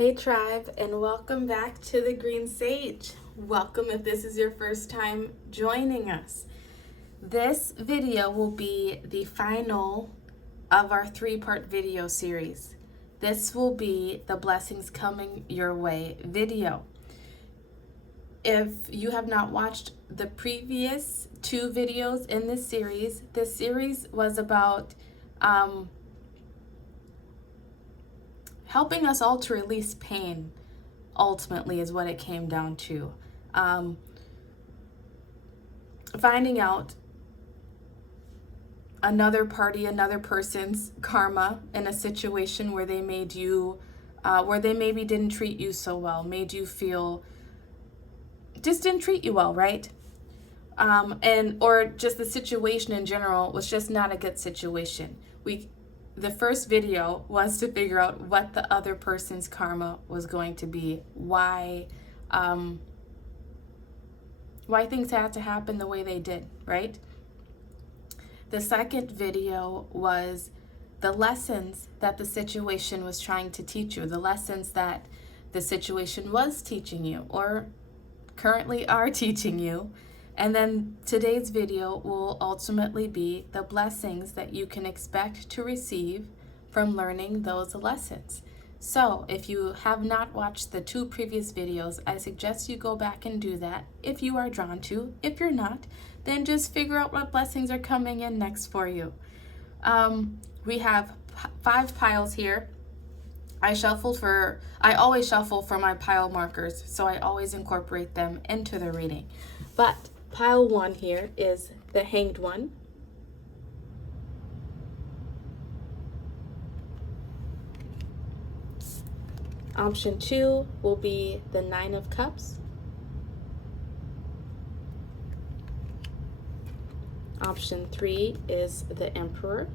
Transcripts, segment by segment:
Hey tribe, and welcome back to the Green Sage. Welcome if this is your first time joining us. This video will be the final of our 3-part video series. This will be the Blessings Coming Your Way video. If you have not watched the previous 2 videos in this series was about helping us all to release pain, ultimately, is what it came down to. Finding out another person's karma in a situation where they made you, where they maybe didn't treat you so well, made you feel, just didn't treat you well, right? Or just the situation in general was just not a good situation. The first video was to figure out what the other person's karma was going to be, why things had to happen the way they did, right? The second video was the lessons that the situation was trying to teach you, the lessons that the situation was teaching you or currently are teaching you. And then today's video will ultimately be the blessings that you can expect to receive from learning those lessons. So if you have not watched the 2 previous videos, I suggest you go back and do that if you are drawn to. If you're not, then just figure out what blessings are coming in next for you. We have 5 piles here. I always shuffle for my pile markers, so I always incorporate them into the reading. But pile 1 here is the Hanged One. Option 2 will be the 9 of Cups. Option 3 is the Emperor.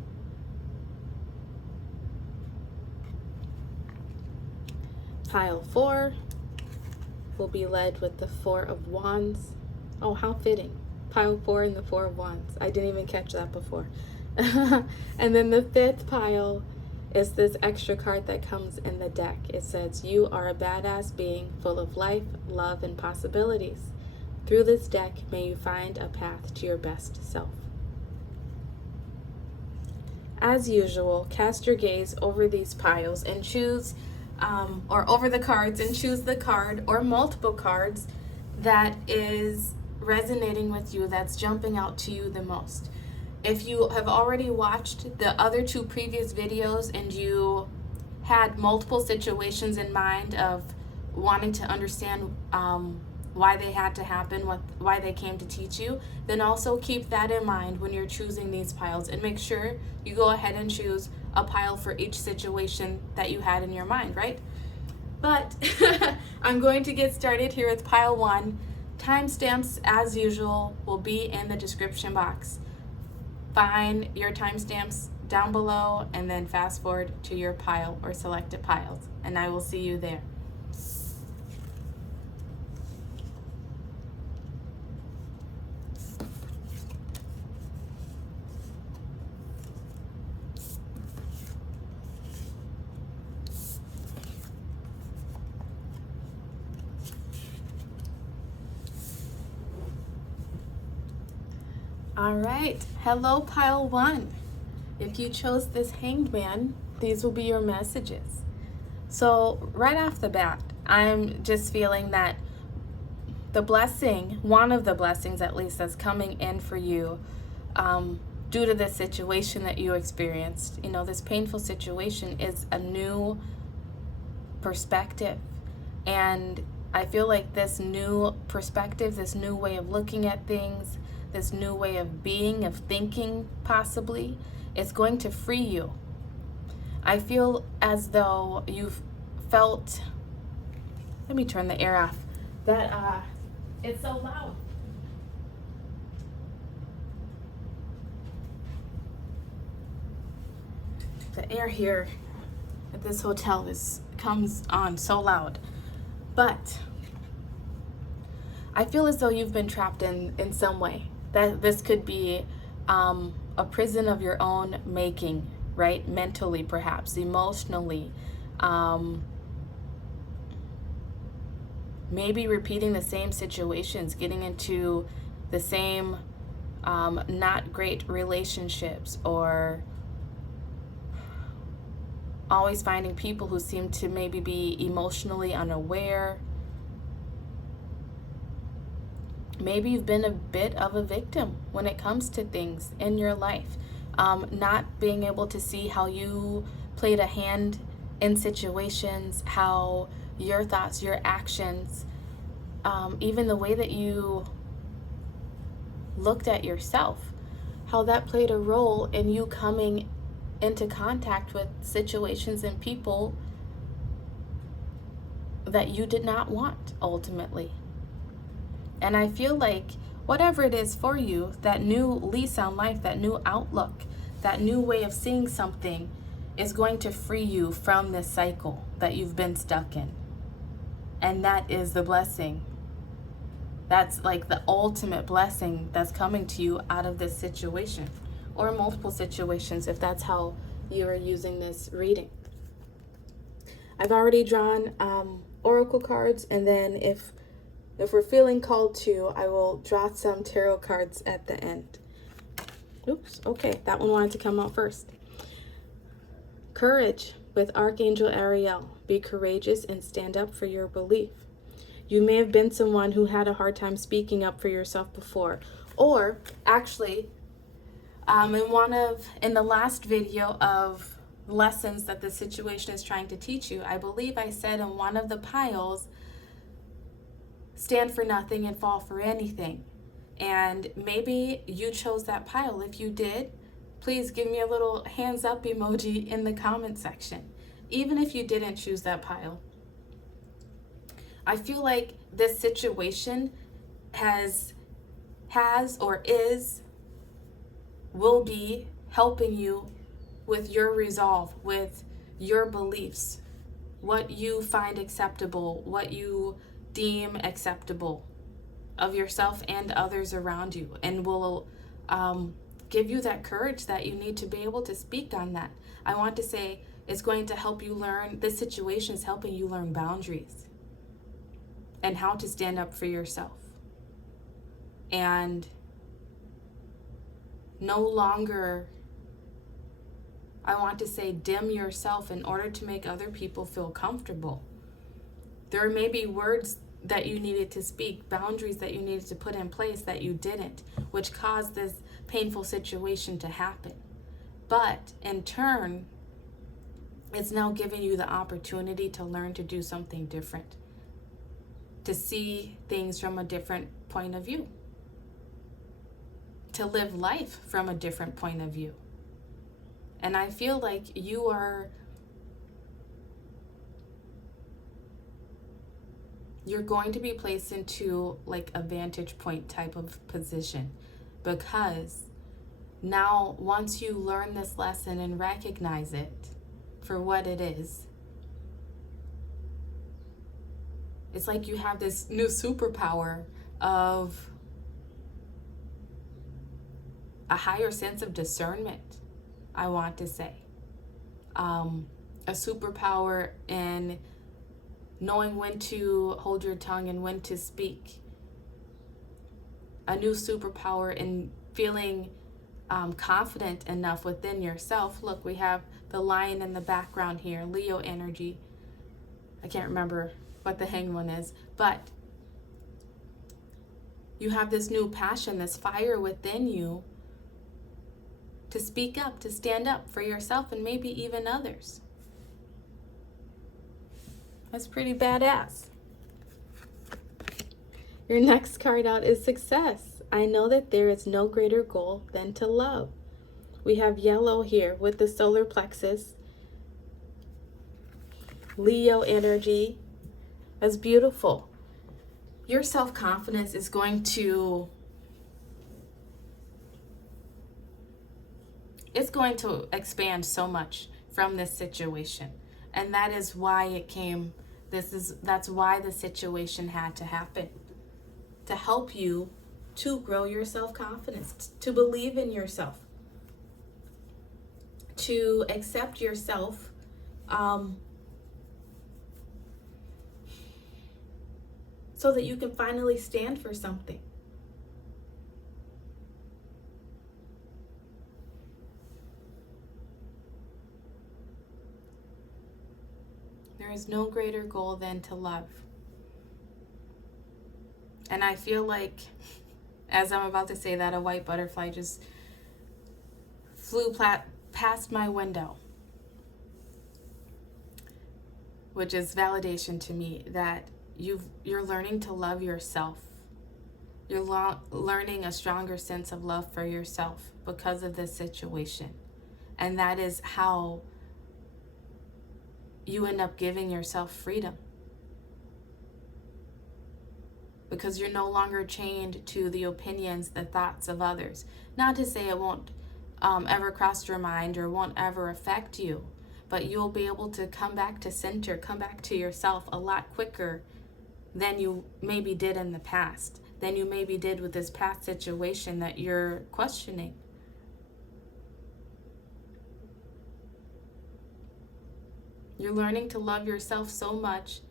Pile 4 will be led with the 4 of Wands. Oh, how fitting. Pile 4 and the 4 of Wands. I didn't even catch that before. And then the 5th pile is this extra card that comes in the deck. It says, you are a badass being full of life, love, and possibilities. Through this deck, may you find a path to your best self. As usual, cast your gaze over these piles and choose, or over the cards, and choose the card or multiple cards that is resonating with you, that's jumping out to you the most. If you have already watched the other 2 previous videos and you had multiple situations in mind of wanting to understand why they had to happen, why they came to teach you, then also keep that in mind when you're choosing these piles, and make sure you go ahead and choose a pile for each situation that you had in your mind, right? But I'm going to get started here with pile 1. Timestamps, as usual, will be in the description box. Find your timestamps down below and then fast forward to your pile or selected piles, and I will see you there. All right, hello pile 1. If you chose this Hanged Man, these will be your messages. So right off the bat, I'm just feeling that the blessing, one of the blessings at least, that's coming in for you due to this situation that you experienced, this painful situation, is a new perspective. And I feel like this new perspective, this new way of looking at things, this new way of being, of thinking possibly, is going to free you. I feel as though you've felt, let me turn the air off, that it's so loud. The air here at this hotel comes on so loud. But I feel as though you've been trapped in some way. That this could be a prison of your own making, right? Mentally, perhaps, emotionally, maybe repeating the same situations, getting into the same not great relationships, or always finding people who seem to maybe be emotionally unaware. Maybe you've been a bit of a victim when it comes to things in your life. Not being able to see how you played a hand in situations, how your thoughts, your actions, even the way that you looked at yourself, how that played a role in you coming into contact with situations and people that you did not want ultimately. And I feel like whatever it is for you, that new lease on life, that new outlook, that new way of seeing something is going to free you from this cycle that you've been stuck in. And that is the blessing. That's like the ultimate blessing that's coming to you out of this situation, or multiple situations if that's how you are using this reading. I've already drawn oracle cards, and then if we're feeling called to, I will draw some tarot cards at the end. Oops, okay, that one wanted to come out first. Courage with Archangel Ariel. Be courageous and stand up for your belief. You may have been someone who had a hard time speaking up for yourself before. Or actually, in the last video of lessons that the situation is trying to teach you, I believe I said in one of the piles, stand for nothing and fall for anything. And maybe you chose that pile. If you did, please give me a little hands up emoji in the comment section. Even if you didn't choose that pile, I feel like this situation will be helping you with your resolve, with your beliefs, what you find acceptable, what you deem acceptable of yourself and others around you, and will give you that courage that you need to be able to speak on that. I want to say it's going to help you learn, this situation is helping you learn boundaries and how to stand up for yourself. And no longer, I want to say, dim yourself in order to make other people feel comfortable. There may be words that you needed to speak, boundaries that you needed to put in place that you didn't, which caused this painful situation to happen. But in turn, it's now giving you the opportunity to learn to do something different, to see things from a different point of view, to live life from a different point of view. And I feel like you're going to be placed into like a vantage point type of position, because now once you learn this lesson and recognize it for what it is, it's like you have this new superpower of a higher sense of discernment, I want to say. A superpower in knowing when to hold your tongue and when to speak. A new superpower in feeling confident enough within yourself. Look, we have the lion in the background here, Leo energy. I can't remember what the hanged one is, but you have this new passion, this fire within you to speak up, to stand up for yourself and maybe even others. That's pretty badass. Your next card out is success. I know that there is no greater goal than to love. We have yellow here with the solar plexus. Leo energy. That's beautiful. Your self-confidence is going to expand so much from this situation. And that is why it came. That's why the situation had to happen. To help you to grow your self-confidence, to believe in yourself, to accept yourself, so that you can finally stand for something. There is no greater goal than to love. And I feel like, as I'm about to say that, a white butterfly just flew past my window, which is validation to me that you're learning to love yourself. You're learning a stronger sense of love for yourself because of this situation. And that is how you end up giving yourself freedom. Because you're no longer chained to the opinions, the thoughts of others. Not to say it won't ever cross your mind or won't ever affect you, but you'll be able to come back to center, come back to yourself a lot quicker than you maybe did in the past, than you maybe did with this past situation that you're questioning. You're learning to love yourself so much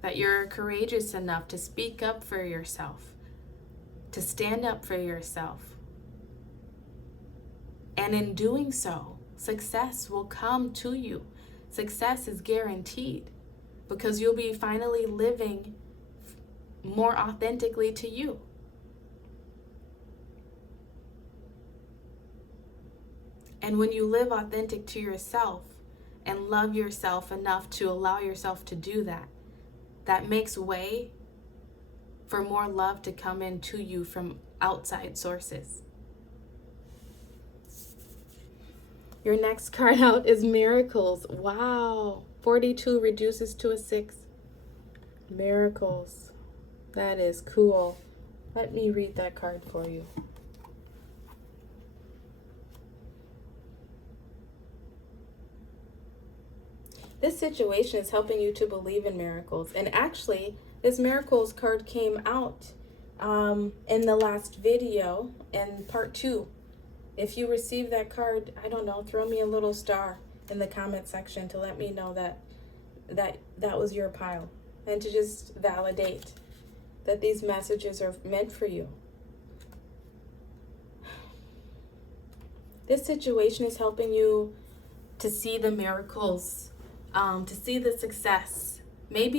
that you're courageous enough to speak up for yourself, to stand up for yourself. And in doing so, success will come to you. Success is guaranteed because you'll be finally living more authentically to you. And when you live authentic to yourself and love yourself enough to allow yourself to do that, that makes way for more love to come into you from outside sources. Your next card out is Miracles. Wow. 42 reduces to a 6. Miracles. That is cool. Let me read that card for you. This situation is helping you to believe in miracles. And actually, this miracles card came out in the last video in part 2. If you receive that card, I don't know, throw me a little star in the comment section to let me know that was your pile. And to just validate that these messages are meant for you. This situation is helping you to see the miracles, to see the success, maybe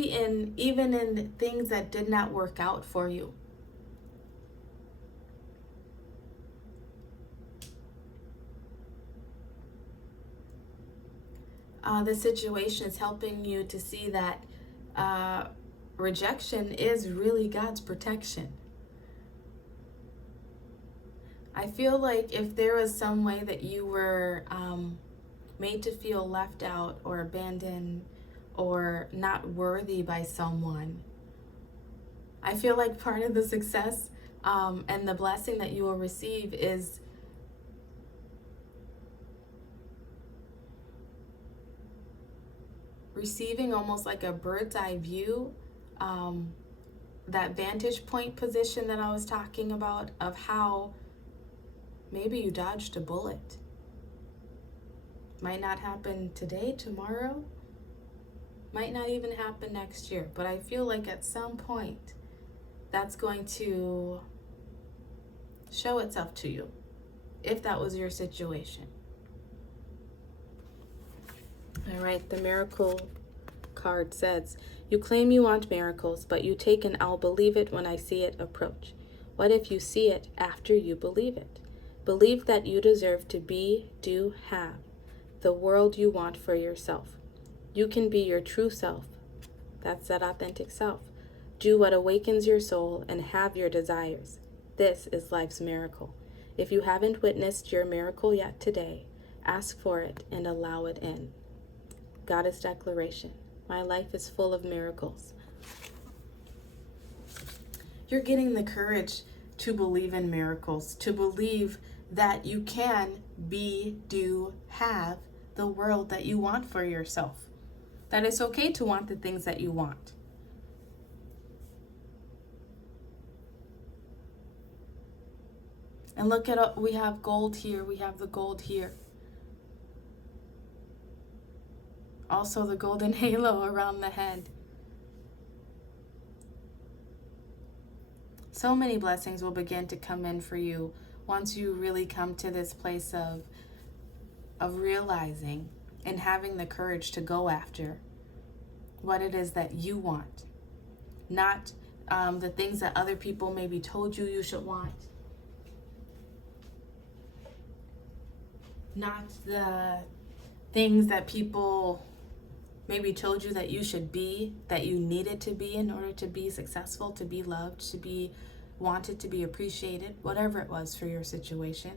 even in things that did not work out for you. The situation is helping you to see that rejection is really God's protection. I feel like if there was some way that you were made to feel left out or abandoned or not worthy by someone, I feel like part of the success and the blessing that you will receive is receiving almost like a bird's eye view, that vantage point position that I was talking about, of how maybe you dodged a bullet. Might not happen today, tomorrow, might not even happen next year, but I feel like at some point that's going to show itself to you, if that was your situation. All right, the miracle card says, you claim you want miracles, but you take an I'll believe it when I see it approach. What if you see it after you believe it? Believe that you deserve to be, do, have the world you want for yourself. You can be your true self. That's that authentic self. Do what awakens your soul and have your desires. This is life's miracle. If you haven't witnessed your miracle yet today, ask for it and allow it in. Goddess declaration. My life is full of miracles. You're getting the courage to believe in miracles, to believe that you can be, do, have the world that you want for yourself. That it's okay to want the things that you want. And look at, we have gold here, we have the gold here. Also the golden halo around the head. So many blessings will begin to come in for you once you really come to this place of realizing and having the courage to go after what it is that you want, not the things that other people maybe told you should want, not the things that people maybe told you that you should be, that you needed to be in order to be successful, to be loved, to be wanted, to be appreciated, whatever it was for your situation.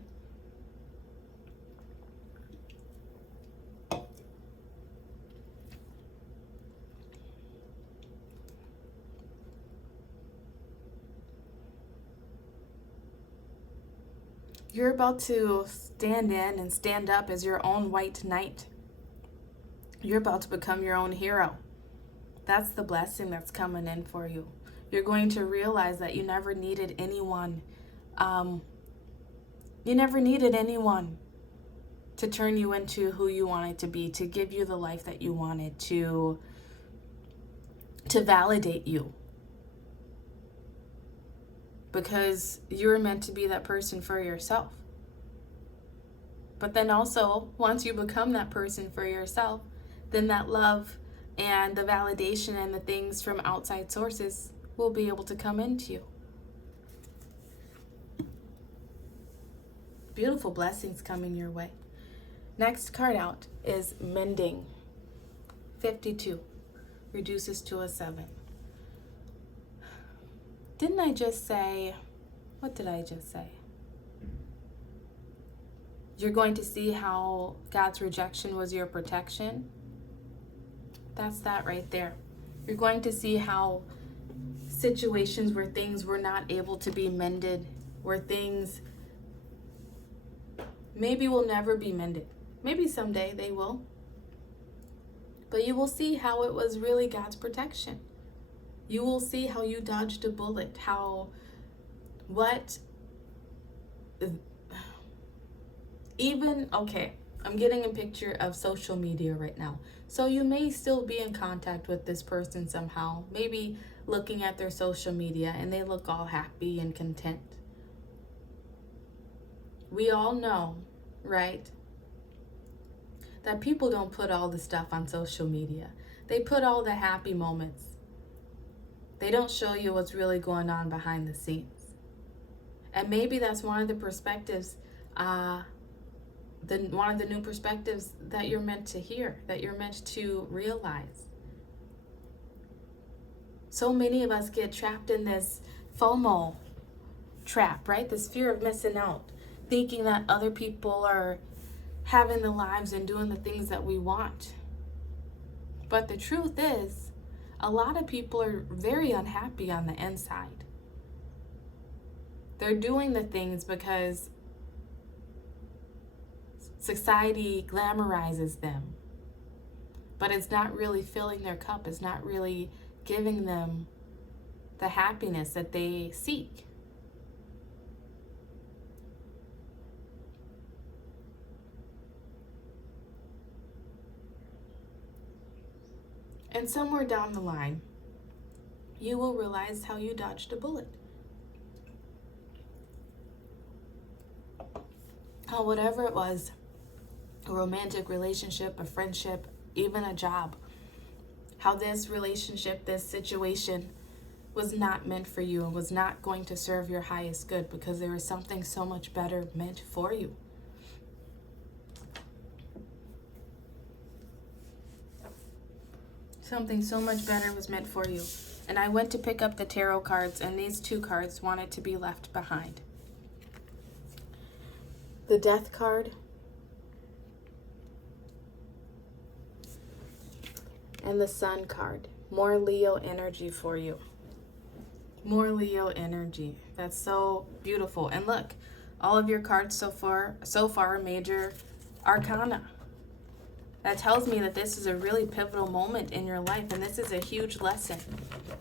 You're about to stand in and stand up as your own white knight. You're about to become your own hero. That's the blessing that's coming in for you. You're going to realize that you never needed anyone. You never needed anyone to turn you into who you wanted to be, to give you the life that you wanted, to validate you. Because you're meant to be that person for yourself. But then also, once you become that person for yourself, then that love and the validation and the things from outside sources will be able to come into you. Beautiful blessings coming your way. Next card out is Mending. 52 reduces to a 7. Didn't I just say, what did I just say? You're going to see how God's rejection was your protection. That's that right there. You're going to see how situations where things were not able to be mended, where things maybe will never be mended. Maybe someday they will. But you will see how it was really God's protection. You will see how you dodged a bullet, I'm getting a picture of social media right now. So you may still be in contact with this person somehow, maybe looking at their social media and they look all happy and content. We all know, right, that people don't put all the stuff on social media. They put all the happy moments. They don't show you what's really going on behind the scenes. And maybe that's one of the perspectives, one of the new perspectives that you're meant to hear, that you're meant to realize. So many of us get trapped in this FOMO trap, right? This fear of missing out, thinking that other people are having the lives and doing the things that we want. But the truth is, a lot of people are very unhappy on the inside. They're doing the things because society glamorizes them. But it's not really filling their cup. It's not really giving them the happiness that they seek. And somewhere down the line, you will realize how you dodged a bullet. How whatever it was, a romantic relationship, a friendship, even a job, how this relationship, this situation was not meant for you and was not going to serve your highest good because there was something so much better meant for you. Something so much better was meant for you. And I went to pick up the tarot cards, and these two cards wanted to be left behind. The Death card and the Sun card. More Leo energy for you. More Leo energy. That's so beautiful. And look, all of your cards so far are major arcana. That tells me that this is a really pivotal moment in your life, and this is a huge lesson.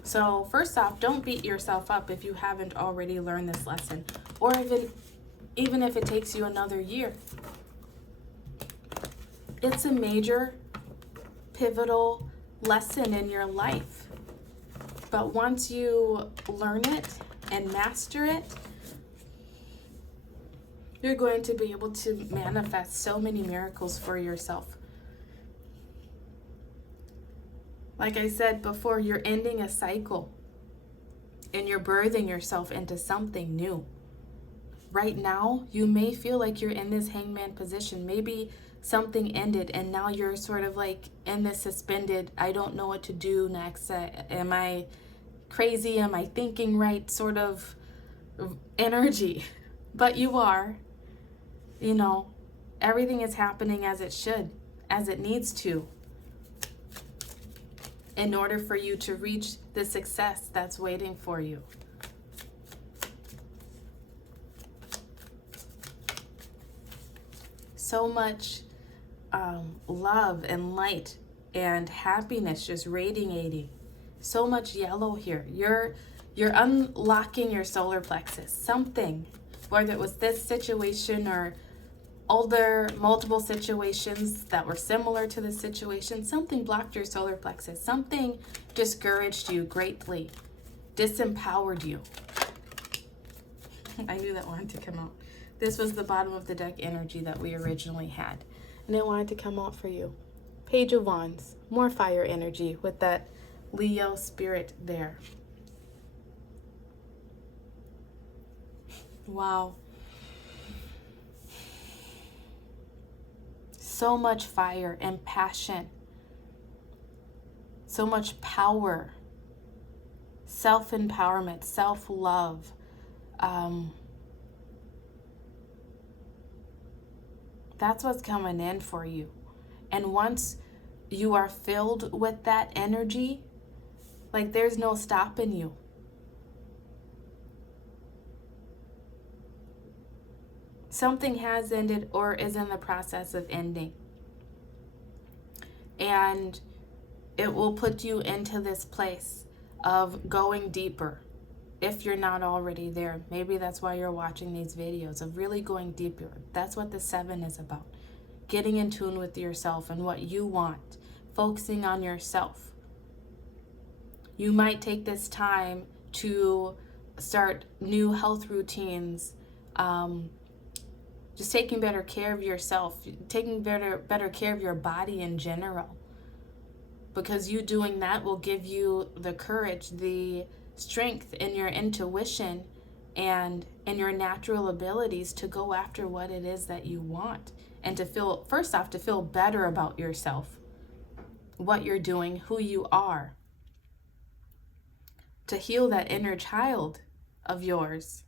So first off, don't beat yourself up if you haven't already learned this lesson, or even if it takes you another year. It's a major, pivotal lesson in your life. But once you learn it and master it, you're going to be able to manifest so many miracles for yourself. Like I said before, you're ending a cycle and you're birthing yourself into something new. Right now, you may feel like you're in this hangman position. Maybe something ended and now you're sort of like in this suspended, I don't know what to do next. Am I crazy? Am I thinking right? Sort of energy. But you are. You know, everything is happening as it should, as it needs to, in order for you to reach the success that's waiting for you. So much love and light and happiness just radiating. So much yellow here. You're unlocking your solar plexus. Something, whether it was this situation or older multiple situations that were similar to this situation, something blocked your solar plexus. Something discouraged you greatly, disempowered you. I knew that wanted to come out. This was the bottom of the deck energy that we originally had, and it wanted to come out for you. Page of Wands, more fire energy with that Leo spirit there. Wow. So much fire and passion. So much power. Self-empowerment, self-love. That's what's coming in for you. And once you are filled with that energy, like there's no stopping you. Something has ended or is in the process of ending. And it will put you into this place of going deeper. If you're not already there, maybe that's why you're watching these videos, of really going deeper. That's what the 7 is about. Getting in tune with yourself and what you want. Focusing on yourself. You might take this time to start new health routines, just taking better care of yourself, taking better care of your body in general. Because you doing that will give you the courage, the strength in your intuition and in your natural abilities to go after what it is that you want. And to feel, first off, to feel better about yourself, what you're doing, who you are. To heal that inner child of yours.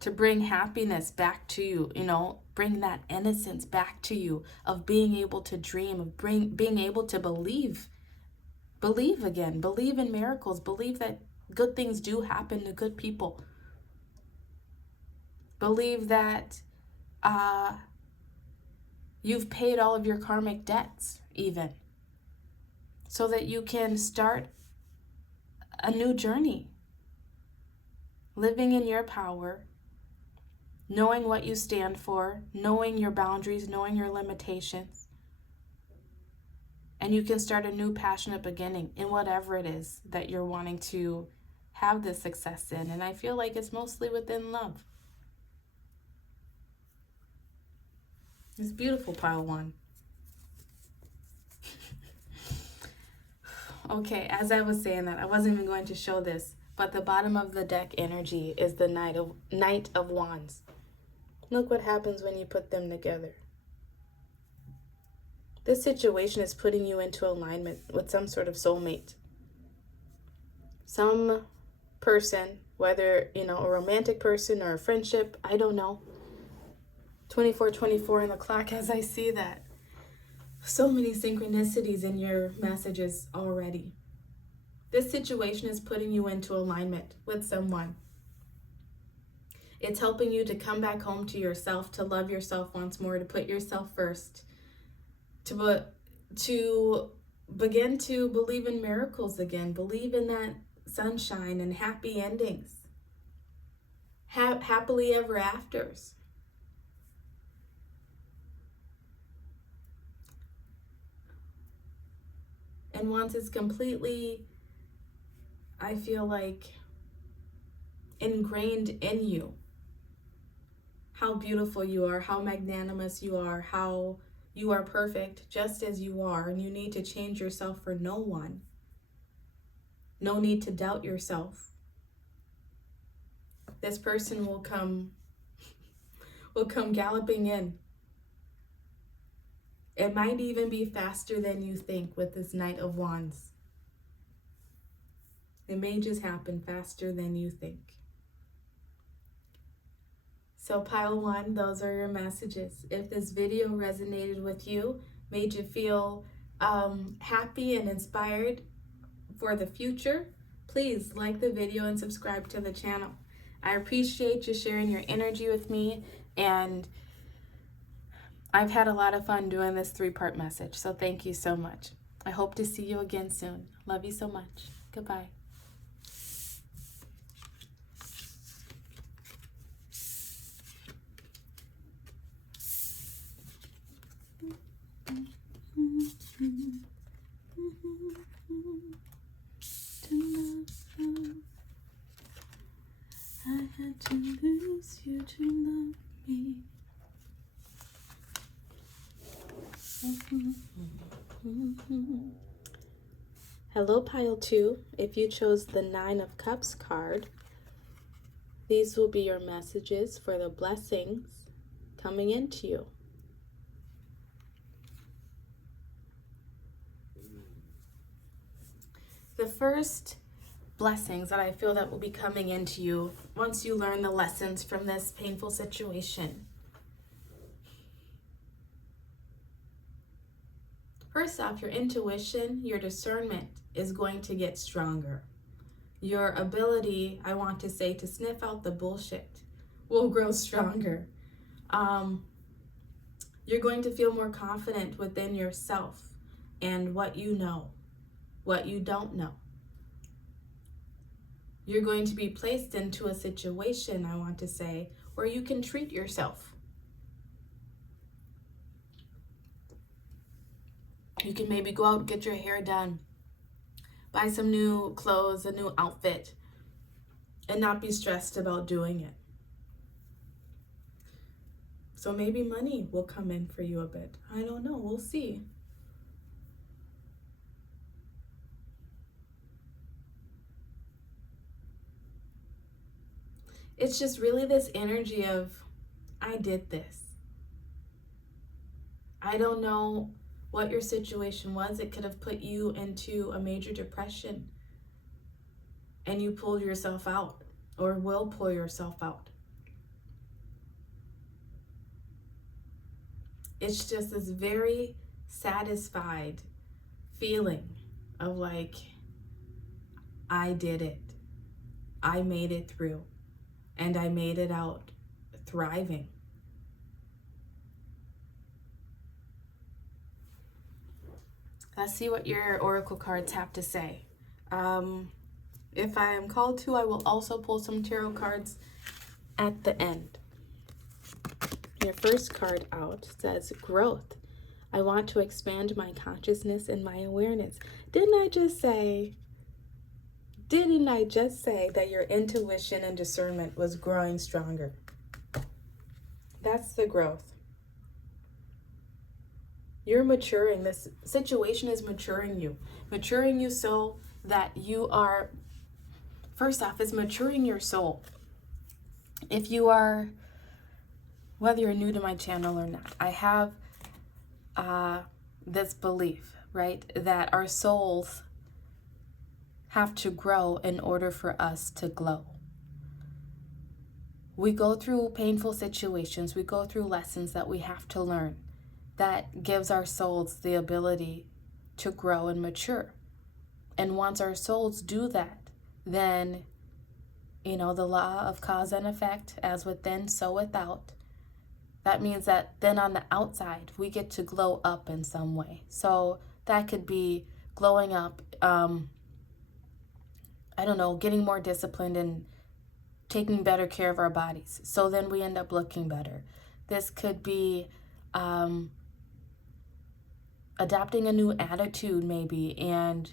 To bring happiness back to you, bring that innocence back to you of being able to dream, of being able to believe again, believe in miracles, believe that good things do happen to good people. Believe that you've paid all of your karmic debts even, so that you can start a new journey, living in your power, knowing what you stand for, knowing your boundaries, knowing your limitations. And you can start a new passionate beginning in whatever it is that you're wanting to have this success in. And I feel like it's mostly within love. It's beautiful, pile 1. Okay, as I was saying that, I wasn't even going to show this, but the bottom of the deck energy is the Knight of Wands. Look what happens when you put them together. This situation is putting you into alignment with some sort of soulmate. Some person, whether, a romantic person or a friendship, I don't know. 24:24 in the clock as I see that. So many synchronicities in your messages already. This situation is putting you into alignment with someone. It's helping you to come back home to yourself, to love yourself once more, to put yourself first, to begin to believe in miracles again, believe in that sunshine and happy endings, happily ever afters. And once it's completely, I feel like, ingrained in you how beautiful you are, how magnanimous you are, how you are perfect just as you are, and you need to change yourself for no one. No need to doubt yourself. This person will come galloping in. It might even be faster than you think with this Knight of Wands. It may just happen faster than you think. So pile 1, those are your messages. If this video resonated with you, made you feel happy and inspired for the future, please like the video and subscribe to the channel. I appreciate you sharing your energy with me, and I've had a lot of fun doing this 3-part message, so thank you so much. I hope to see you again soon. Love you so much. Goodbye. I had to lose you to love me. Hello, pile 2. If you chose the 9 of Cups card, these will be your messages for the blessings coming into you. The first blessings that I feel that will be coming into you once you learn the lessons from this painful situation. First off, your intuition, your discernment is going to get stronger. Your ability, I want to say, to sniff out the bullshit will grow stronger. You're going to feel more confident within yourself and what you know, what you don't know. You're going to be placed into a situation, I want to say, where you can treat yourself. You can maybe go out and get your hair done, buy some new clothes, a new outfit, and not be stressed about doing it. So maybe money will come in for you a bit. I don't know, we'll see. It's just really this energy of, I did this. I don't know what your situation was. It could have put you into a major depression and you pulled yourself out, or will pull yourself out. It's just this very satisfied feeling of like, I did it. I made it through, and I made it out thriving. Let's see what your oracle cards have to say. If I am called to, I will also pull some tarot cards at the end. Your first card out says growth. I want to expand my consciousness and my awareness. Didn't I just say that your intuition and discernment was growing stronger? That's the growth. You're maturing. This situation is maturing you so that you are, first off, is maturing your soul. If you are, whether you're new to my channel or not, I have this belief, right, that our souls have to grow in order for us to glow. We go through painful situations, we go through lessons that we have to learn. That gives our souls the ability to grow and mature. And once our souls do that, then, the law of cause and effect, as within, so without, that means that then on the outside, we get to glow up in some way. So that could be glowing up, getting more disciplined and taking better care of our bodies. So then we end up looking better. This could be adopting a new attitude maybe, and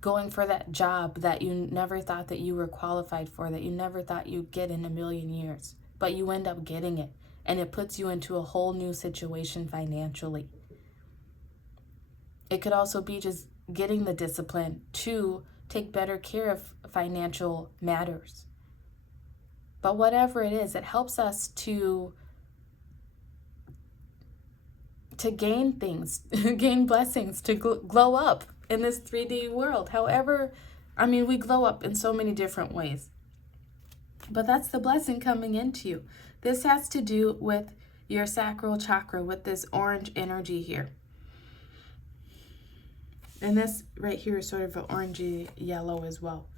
going for that job that you never thought that you were qualified for, that you never thought you'd get in a million years, but you end up getting it, and it puts you into a whole new situation financially. It could also be just getting the discipline to take better care of financial matters. But whatever it is, it helps us to gain things, gain blessings, to glow up in this 3D world. However, we glow up in so many different ways. But that's the blessing coming into you. This has to do with your sacral chakra, with this orange energy here. And this right here is sort of an orangey yellow as well.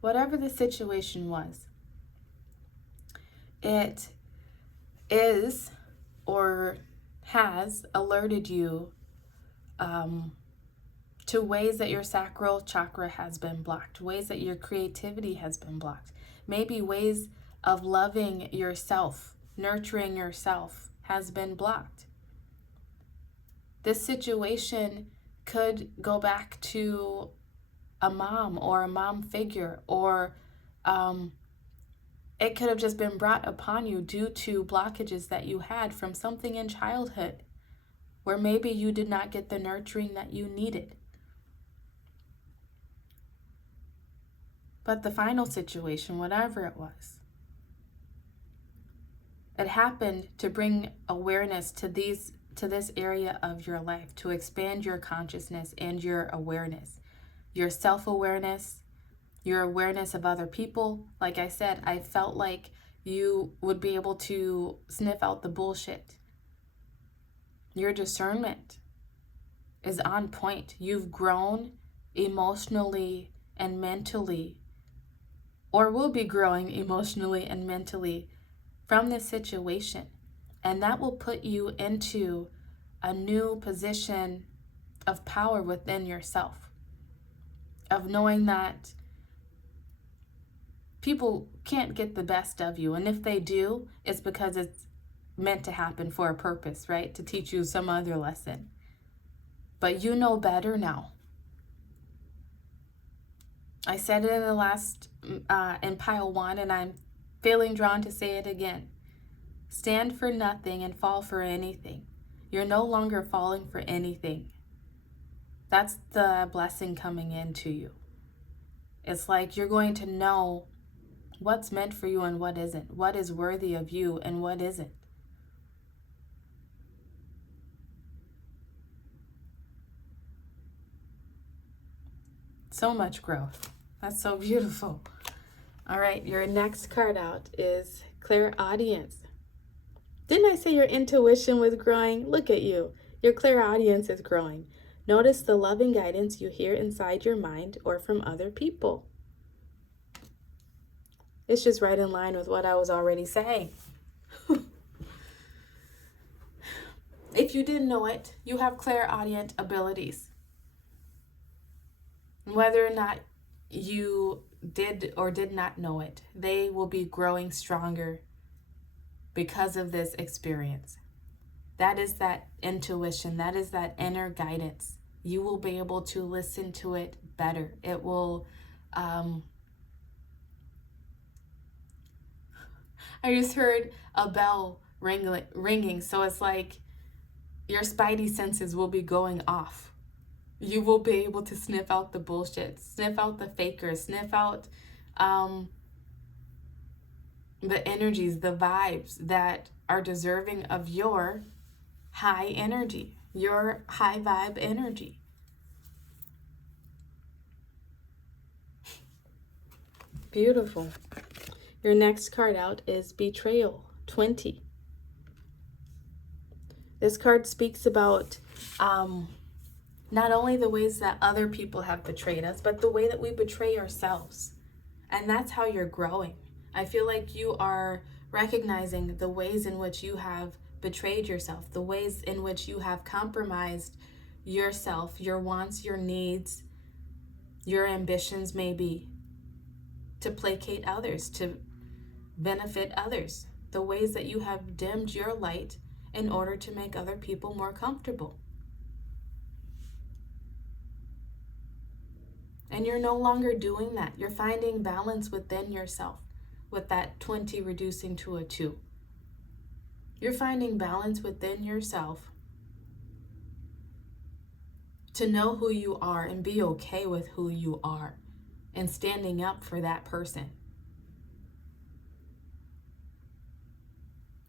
Whatever the situation was, it is or has alerted you to ways that your sacral chakra has been blocked, ways that your creativity has been blocked, maybe ways of loving yourself, nurturing yourself has been blocked. This situation could go back to a mom or a mom figure, or it could have just been brought upon you due to blockages that you had from something in childhood where maybe you did not get the nurturing that you needed. But the final situation, whatever it was, it happened to bring awareness to this area of your life, to expand your consciousness and your awareness, your self-awareness, your awareness of other people. Like I said, I felt like you would be able to sniff out the bullshit. Your discernment is on point. You've grown emotionally and mentally, or will be growing emotionally and mentally from this situation. And that will put you into a new position of power within yourself, of knowing that people can't get the best of you. And if they do, it's because it's meant to happen for a purpose, right? To teach you some other lesson. But you know better now. I said it in the last, in pile 1, and I'm feeling drawn to say it again. Stand for nothing and fall for anything. You're no longer falling for anything. That's the blessing coming into you. It's like you're going to know what's meant for you and what isn't, what is worthy of you and what isn't. So much growth. That's so beautiful. All right, your next card out is clairaudience. Didn't I say your intuition was growing? Look at you. Your clairaudience is growing. Notice the loving guidance you hear inside your mind or from other people. It's just right in line with what I was already saying. If you didn't know it, you have clairaudient abilities. Whether or not you did or did not know it, they will be growing stronger because of this experience. That is that intuition. That is that inner guidance. You will be able to listen to it better. It will, I just heard a bell ringing. So it's like your spidey senses will be going off. You will be able to sniff out the bullshit, sniff out the fakers, sniff out the energies, the vibes that are deserving of your high energy, your high vibe energy. Beautiful. Your next card out is Betrayal, 20. This card speaks about not only the ways that other people have betrayed us, but the way that we betray ourselves. And that's how you're growing. I feel like you are recognizing the ways in which you have betrayed yourself, the ways in which you have compromised yourself, your wants, your needs, your ambitions maybe, to placate others, to benefit others, the ways that you have dimmed your light in order to make other people more comfortable. And you're no longer doing that. You're finding balance within yourself with that 20 reducing to a 2. You're finding balance within yourself to know who you are and be okay with who you are and standing up for that person.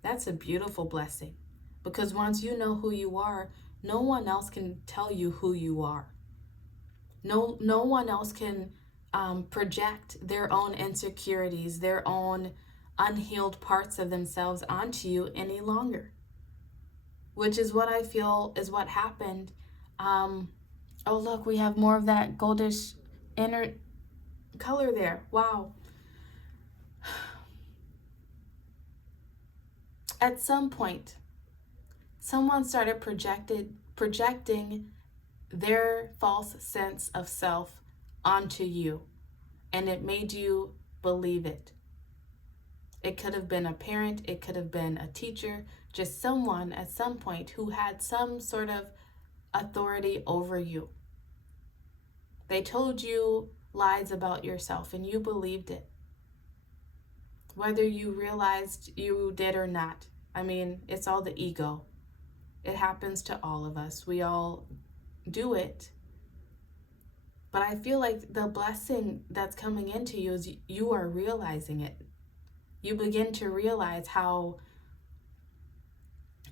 That's a beautiful blessing, because once you know who you are, no one else can tell you who you are. No one else can project their own insecurities, their own unhealed parts of themselves onto you any longer, which is what I feel is what happened. Oh, look, we have more of that goldish inner color there. Wow. At some point, someone started projecting their false sense of self onto you, and it made you believe it. It could have been a parent, it could have been a teacher, just someone at some point who had some sort of authority over you. They told you lies about yourself and you believed it, whether you realized you did or not. I mean, it's all the ego. It happens to all of us. We all do it. But I feel like the blessing that's coming into you is you are realizing it. You begin to realize how,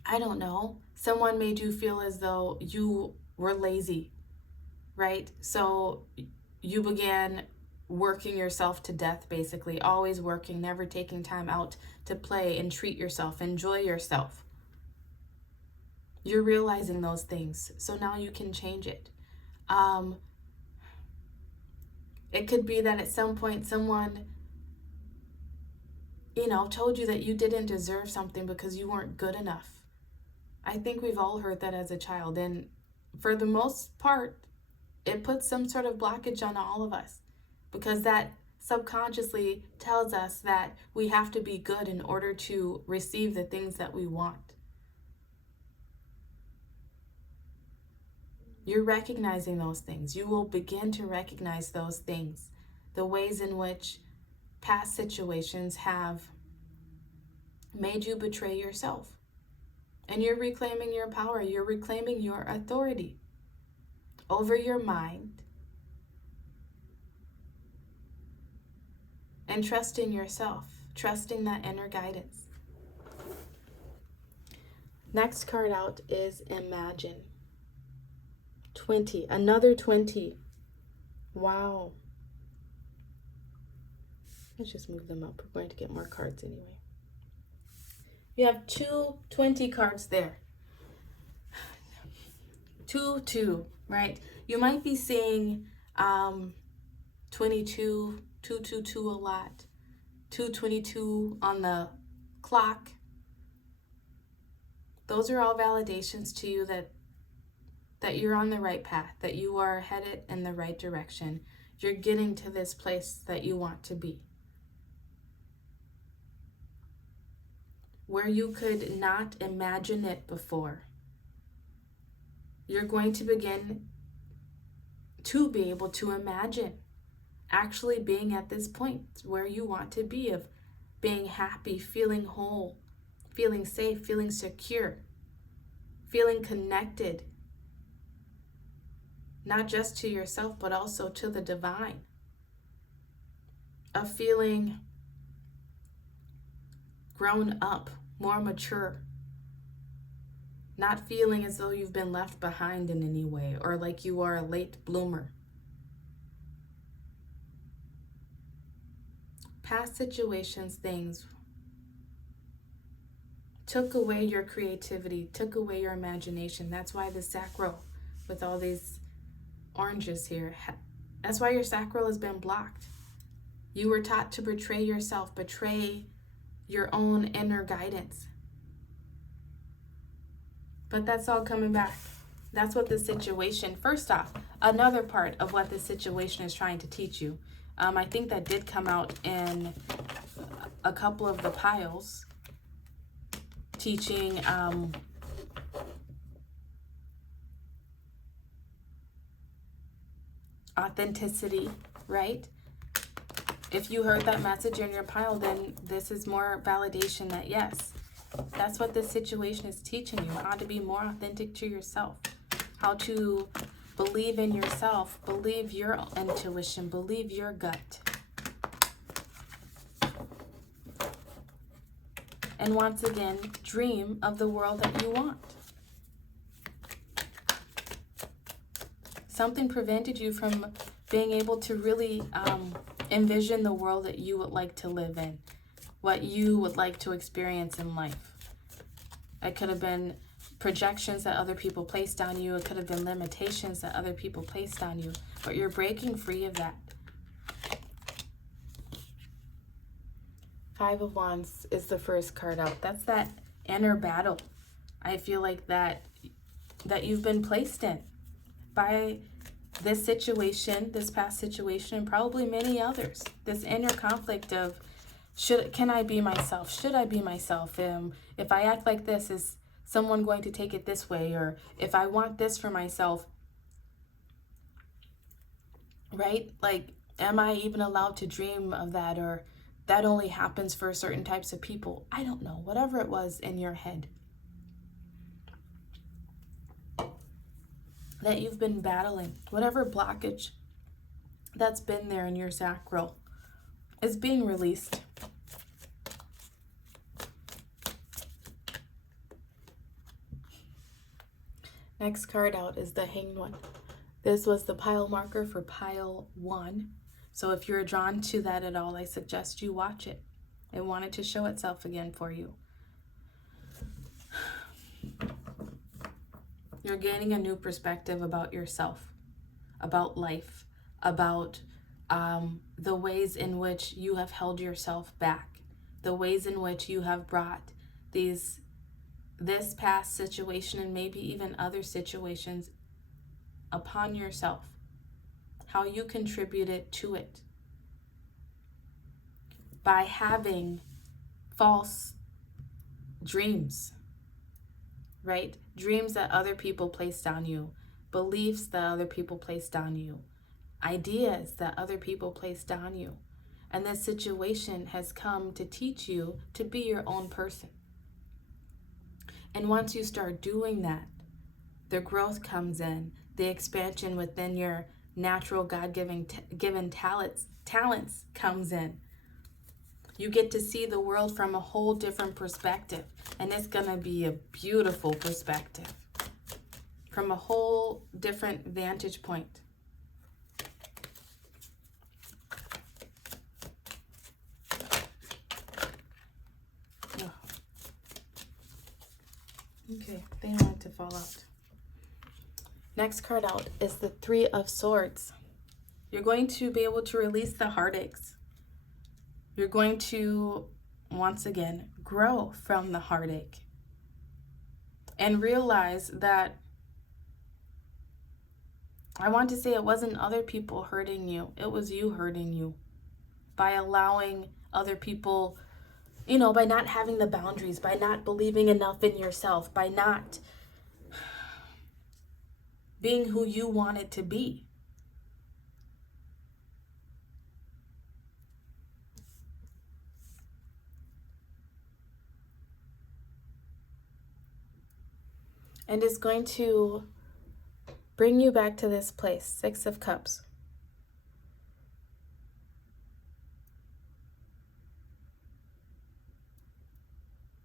I don't know, someone made you feel as though you were lazy, right? So you began working yourself to death, basically, always working, never taking time out to play and treat yourself, enjoy yourself. You're realizing those things, so now you can change it. It could be that at some point someone, told you that you didn't deserve something because you weren't good enough. I think we've all heard that as a child, and for the most part, it puts some sort of blockage on all of us, because that subconsciously tells us that we have to be good in order to receive the things that we want. You're recognizing those things. You will begin to recognize those things, the ways in which past situations have made you betray yourself. And you're reclaiming your power. You're reclaiming your authority over your mind and trusting yourself, trusting that inner guidance. Next card out is Imagine. 20, another 20. Wow. Let's just move them up. We're going to get more cards anyway. You have 20 cards there. 2, right? You might be seeing 22, 222 a lot. 222 on the clock. Those are all validations to you that you're on the right path, that you are headed in the right direction. You're getting to this place that you want to be, where you could not imagine it before. You're going to begin to be able to imagine actually being at this point where you want to be, of being happy, feeling whole, feeling safe, feeling secure, feeling connected, not just to yourself, but also to the divine, of feeling grown up, more mature, not feeling as though you've been left behind in any way or like you are a late bloomer. Past situations, things took away your creativity, took away your imagination. That's why the sacral, with all these oranges here, that's why your sacral has been blocked. You were taught to betray yourself, betray your own inner guidance. But that's all coming back. That's what the situation, first off, another part of what the situation is trying to teach you. I think that did come out in a couple of the piles, teaching authenticity, right? If you heard that message in your pile, then this is more validation that yes, that's what this situation is teaching you, how to be more authentic to yourself, how to believe in yourself, believe your intuition, believe your gut. And once again, dream of the world that you want. Something prevented you from being able to really envision the world that you would like to live in, what you would like to experience in life. It could have been projections that other people placed on you. It could have been limitations that other people placed on you. But you're breaking free of that. 5 of Wands is the first card out. That's that inner battle. I feel like that you've been placed in by this situation, this past situation, and probably many others. This inner conflict of, can I be myself? Should I be myself? If I act like this, is someone going to take it this way? Or if I want this for myself, right? Like, am I even allowed to dream of that? Or that only happens for certain types of people? I don't know. Whatever it was in your head that you've been battling, whatever blockage that's been there in your sacral is being released. Next card out is the Hanged One. This was the pile marker for pile 1. So if you're drawn to that at all, I suggest you watch it. It wanted to show itself again for you. You're gaining a new perspective about yourself, about life, about the ways in which you have held yourself back, the ways in which you have brought this past situation and maybe even other situations upon yourself, how you contributed to it by having false dreams, right? Dreams that other people placed on you, beliefs that other people placed on you, ideas that other people placed on you. And this situation has come to teach you to be your own person. And once you start doing that, the growth comes in, the expansion within your natural God-given talents comes in. You get to see the world from a whole different perspective. And it's going to be a beautiful perspective from a whole different vantage point. Oh. Okay, they don't want to fall out. Next card out is the 3 of Swords. You're going to be able to release the heartaches. You're going to, once again, grow from the heartache and realize that, I want to say, it wasn't other people hurting you. It was you hurting you by allowing other people, by not having the boundaries, by not believing enough in yourself, by not being who you wanted to be. And it's going to bring you back to this place, 6 of Cups.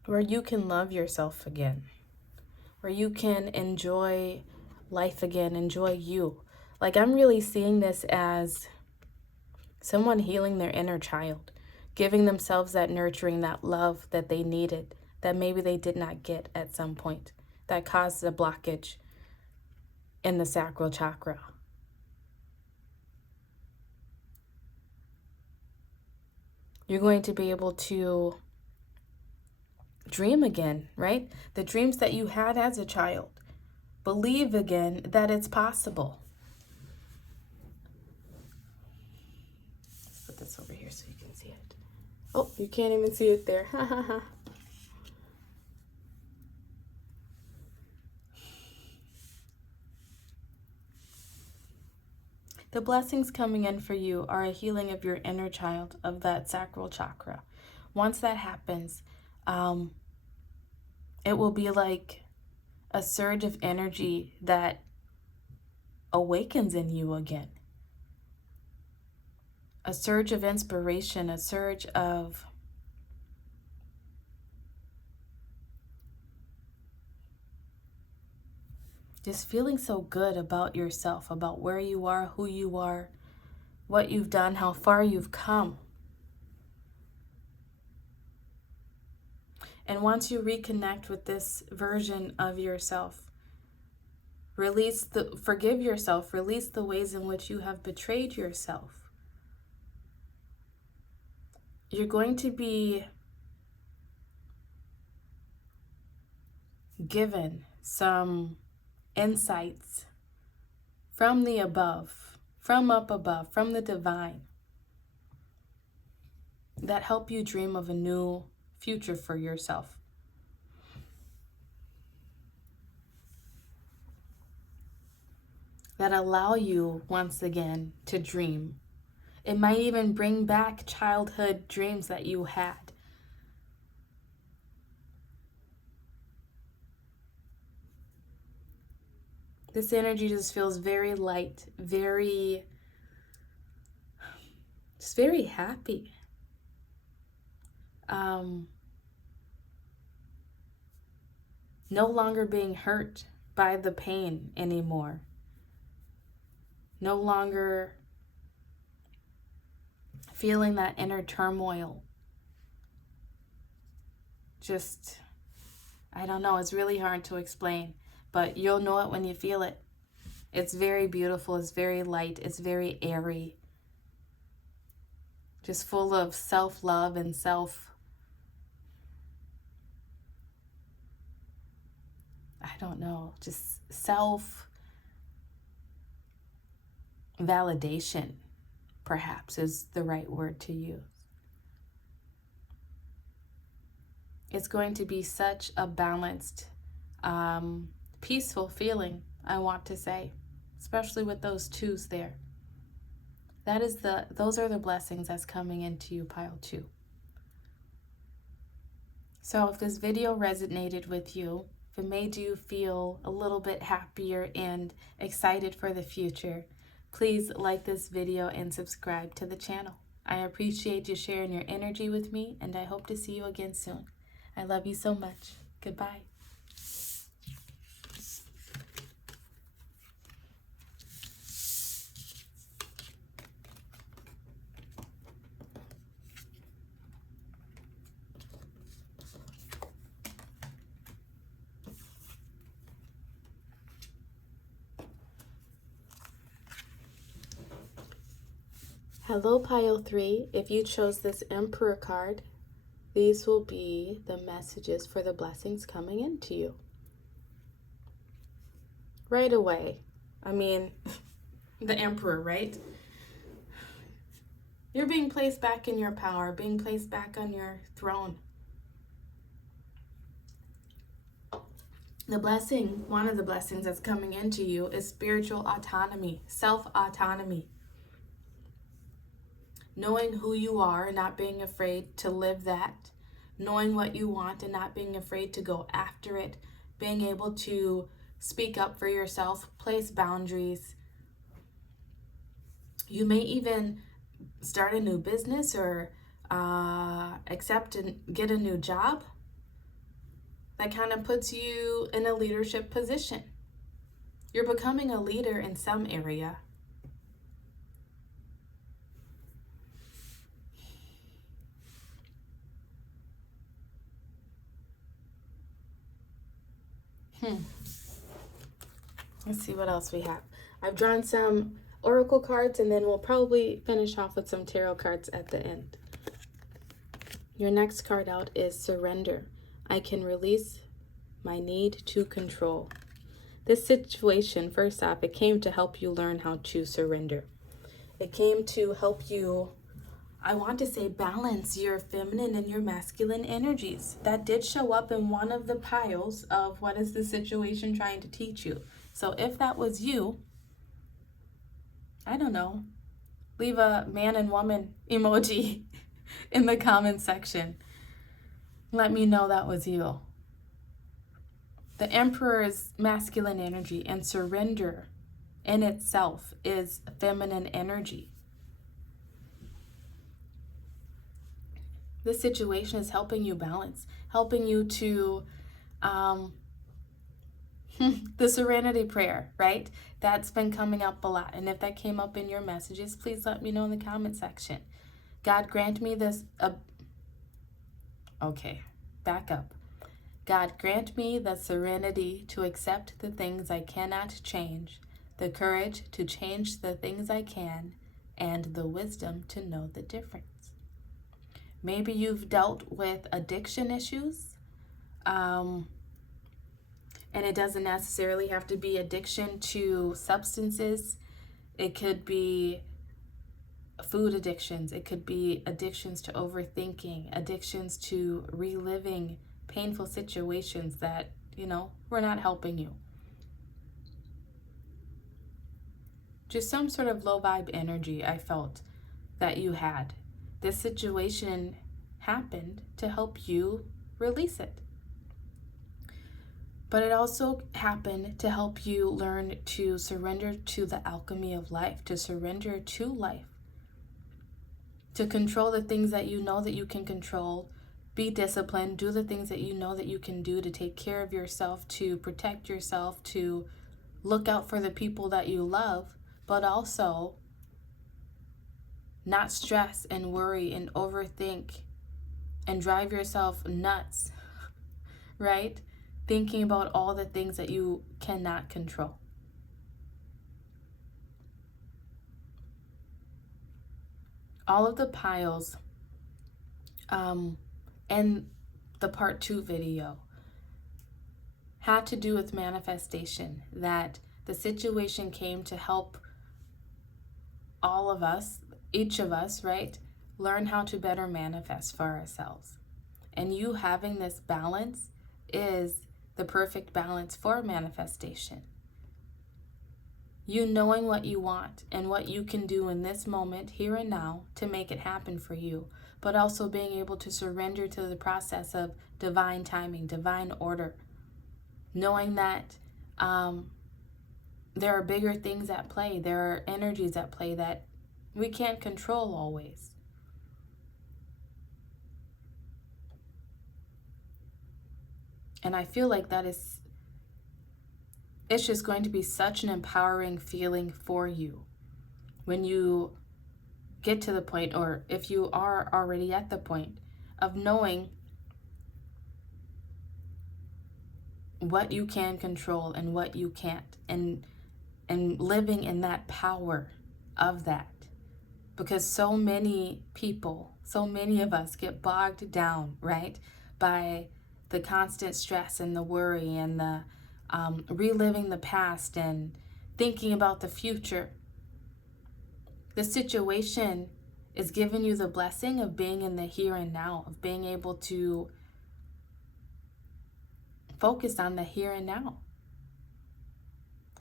Where you can love yourself again. Where you can enjoy life again, enjoy you. Like, I'm really seeing this as someone healing their inner child, giving themselves that nurturing, that love that they needed, that maybe they did not get at some point, that caused a blockage in the sacral chakra. You're going to be able to dream again, right? The dreams that you had as a child. Believe again that it's possible. Let's put this over here so you can see it. Oh, you can't even see it there. Ha ha ha. The blessings coming in for you are a healing of your inner child, of that sacral chakra. Once that happens, it will be like a surge of energy that awakens in you again. A surge of inspiration, a surge of just feeling so good about yourself, about where you are, who you are, what you've done, how far you've come. And once you reconnect with this version of yourself, forgive yourself, release the ways in which you have betrayed yourself. You're going to be given some insights from the above, from up above, from the divine, that help you dream of a new future for yourself. That allow you once again to dream. It might even bring back childhood dreams that you had. This energy just feels very light, just very happy. No longer being hurt by the pain anymore. No longer feeling that inner turmoil. Just, I don't know, it's really hard to explain, but you'll know it when you feel it. It's very beautiful, it's very light, it's very airy. Just full of self-love and just self-validation, perhaps, is the right word to use. It's going to be such a balanced, peaceful feeling, I want to say, especially with those twos there. Those are the blessings that's coming into you, pile 2. So if this video resonated with you, if it made you feel a little bit happier and excited for the future, please like this video and subscribe to the channel. I appreciate you sharing your energy with me, and I hope to see you again soon. I love you so much. Goodbye. Hello, pile 3. If you chose this Emperor card, these will be the messages for the blessings coming into you. Right away. I mean, the Emperor, right? You're being placed back in your power, being placed back on your throne. One of the blessings that's coming into you is spiritual autonomy, self-autonomy. Knowing who you are and not being afraid to live that. Knowing what you want and not being afraid to go after it. Being able to speak up for yourself, place boundaries. You may even start a new business or accept and get a new job. That kind of puts you in a leadership position. You're becoming a leader in some area. Let's see what else we have. I've drawn some oracle cards, and then we'll probably finish off with some tarot cards at the end. Your next card out is surrender. I can release my need to control. This situation, first off, it came to help you learn how to surrender. It came to help you, I want to say, balance your feminine and your masculine energies. That did show up in one of the piles of what is the situation trying to teach you. So if that was you, I don't know, leave a man and woman emoji in the comment section. Let me know that was you. The Emperor is masculine energy, and surrender in itself is feminine energy. This situation is helping you balance, helping you to the serenity prayer, right? That's been coming up a lot. And if that came up in your messages, please let me know in the comment section. God, grant me this. Okay, back up. God, grant me the serenity to accept the things I cannot change, the courage to change the things I can, and the wisdom to know the difference. Maybe you've dealt with addiction issues, and it doesn't necessarily have to be addiction to substances. It could be food addictions. It could be addictions to overthinking, addictions to reliving painful situations that, were not helping you. Just some sort of low vibe energy I felt that you had. This situation happened to help you release it. But it also happened to help you learn to surrender to the alchemy of life, to surrender to life, to control the things that you know that you can control, be disciplined, do the things that you know that you can do to take care of yourself, to protect yourself, to look out for the people that you love, but also not stress and worry and overthink and drive yourself nuts, right? Thinking about all the things that you cannot control. All of the piles in the part 2 video had to do with manifestation, that the situation came to help all of us, each of us, right, learn how to better manifest for ourselves. And you having this balance is the perfect balance for manifestation. You knowing what you want and what you can do in this moment, here and now, to make it happen for you, but also being able to surrender to the process of divine timing, divine order, knowing that there are bigger things at play, there are energies at play that we can't control always. And I feel like it's just going to be such an empowering feeling for you when you get to the point, or if you are already at the point of knowing what you can control and what you can't, and living in that power of that. Because so many people, so many of us get bogged down, right, by the constant stress and the worry and the reliving the past and thinking about the future. The situation is giving you the blessing of being in the here and now, of being able to focus on the here and now,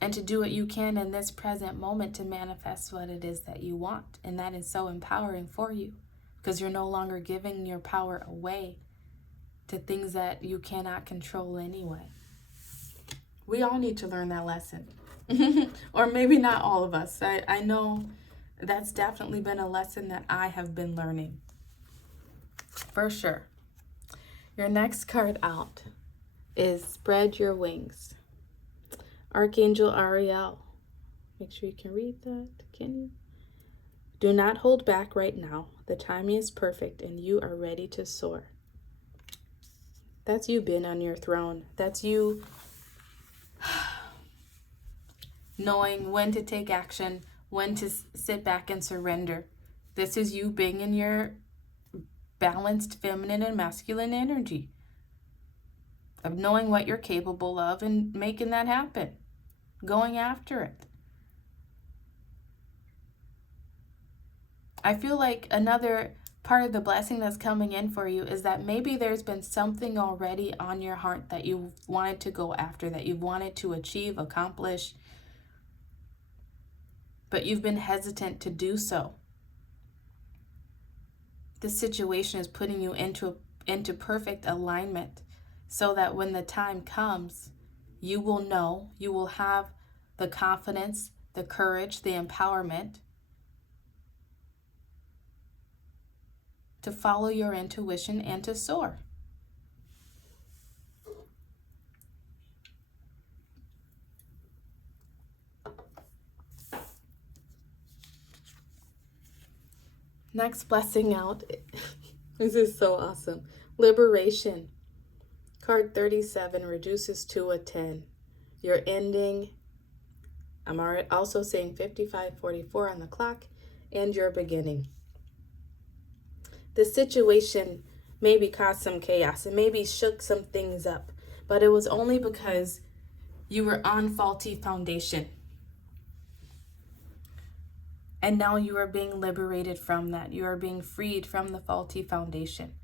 and to do what you can in this present moment to manifest what it is that you want. And that is so empowering for you, because you're no longer giving your power away to things that you cannot control anyway. We all need to learn that lesson. Or maybe not all of us. I know that's definitely been a lesson that I have been learning. For sure. Your next card out is Spread Your Wings. Archangel Ariel. Make sure you can read that. Can you? Do not hold back right now. The timing is perfect and you are ready to soar. That's you being on your throne. That's you knowing when to take action, when to sit back and surrender. This is you being in your balanced feminine and masculine energy, of knowing what you're capable of and making that happen, going after it. I feel like another part of the blessing that's coming in for you is that maybe there's been something already on your heart that you've wanted to go after, that you've wanted to achieve, accomplish. but you've been hesitant to do so. This situation is putting you into perfect alignment so that when the time comes, you will know, you will have the confidence, the courage, the empowerment to follow your intuition and to soar. Next blessing out. This is so awesome. Liberation. Card 37 reduces to a 10. You're ending. I'm also saying 55:44 on the clock, and you're beginning. The situation maybe caused some chaos and maybe shook some things up, but it was only because you were on faulty foundation. And now you are being liberated from that. You are being freed from the faulty foundation.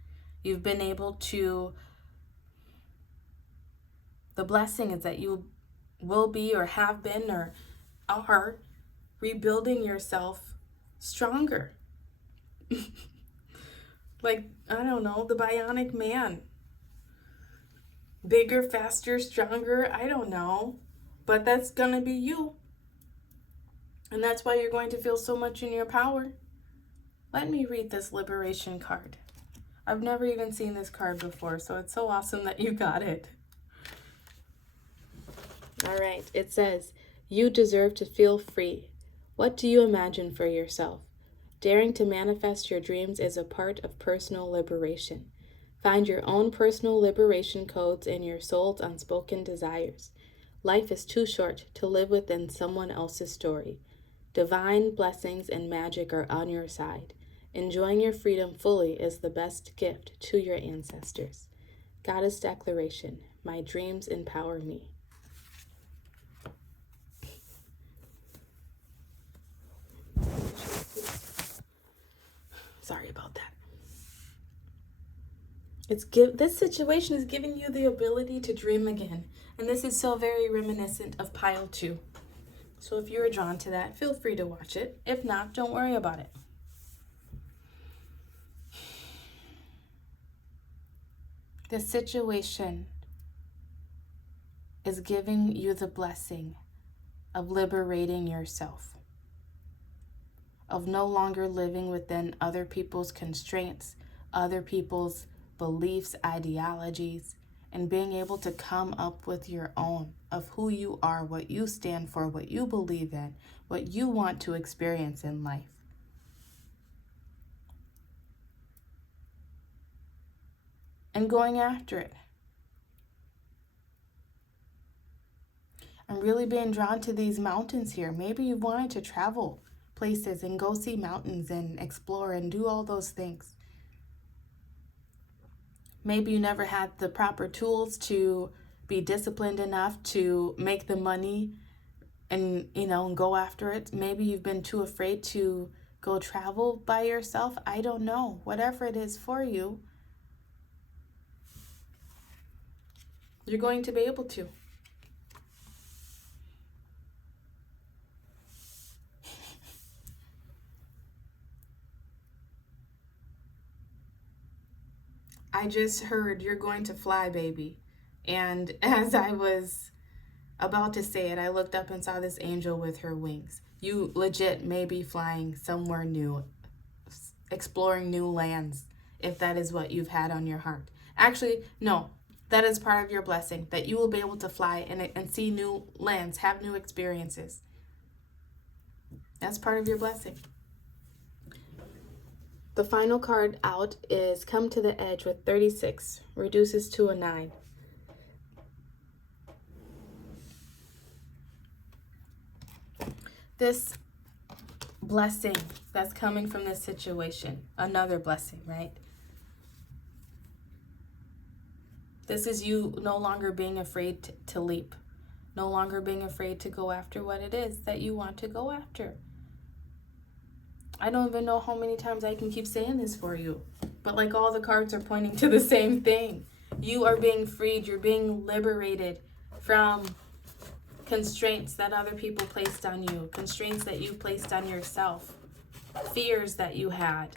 You've been able to, the blessing is that you will be or have been or are rebuilding yourself stronger. Like, I don't know, the bionic man. Bigger, faster, stronger, I don't know. But that's going to be you. And that's why you're going to feel so much in your power. Let me read this liberation card. I've never even seen this card before, so it's so awesome that you got it. All right, it says, you deserve to feel free. What do you imagine for yourself? Daring to manifest your dreams is a part of personal liberation. Find your own personal liberation codes in your soul's unspoken desires. Life is too short to live within someone else's story. Divine blessings and magic are on your side. Enjoying your freedom fully is the best gift to your ancestors. Goddess Declaration, my dreams empower me. Sorry about that. This situation is giving you the ability to dream again. And this is so very reminiscent of pile 2. So if you're drawn to that, feel free to watch it. If not, don't worry about it. This situation is giving you the blessing of liberating yourself, of no longer living within other people's constraints, other people's beliefs, ideologies, and being able to come up with your own of who you are, what you stand for, what you believe in, what you want to experience in life. And going after it. I'm really being drawn to these mountains here. Maybe you wanted to travel places and go see mountains and explore and do all those things. Maybe you never had the proper tools to be disciplined enough to make the money and, and go after it. Maybe you've been too afraid to go travel by yourself. I don't know. Whatever it is for you, you're going to be able to. I just heard you're going to fly, baby. And as I was about to say it, I looked up and saw this angel with her wings. You legit may be flying somewhere new, exploring new lands, if that is what you've had on your heart. Actually, no, that is part of your blessing, that you will be able to fly and see new lands, have new experiences. That's part of your blessing. The final card out is Come to the Edge with 36, reduces to a 9. This blessing that's coming from this situation, another blessing, right? This is you no longer being afraid to leap, no longer being afraid to go after what it is that you want to go after. I don't even know how many times I can keep saying this for you, but like all the cards are pointing to the same thing. You are being freed. You're being liberated from constraints that other people placed on you, constraints that you placed on yourself, fears that you had,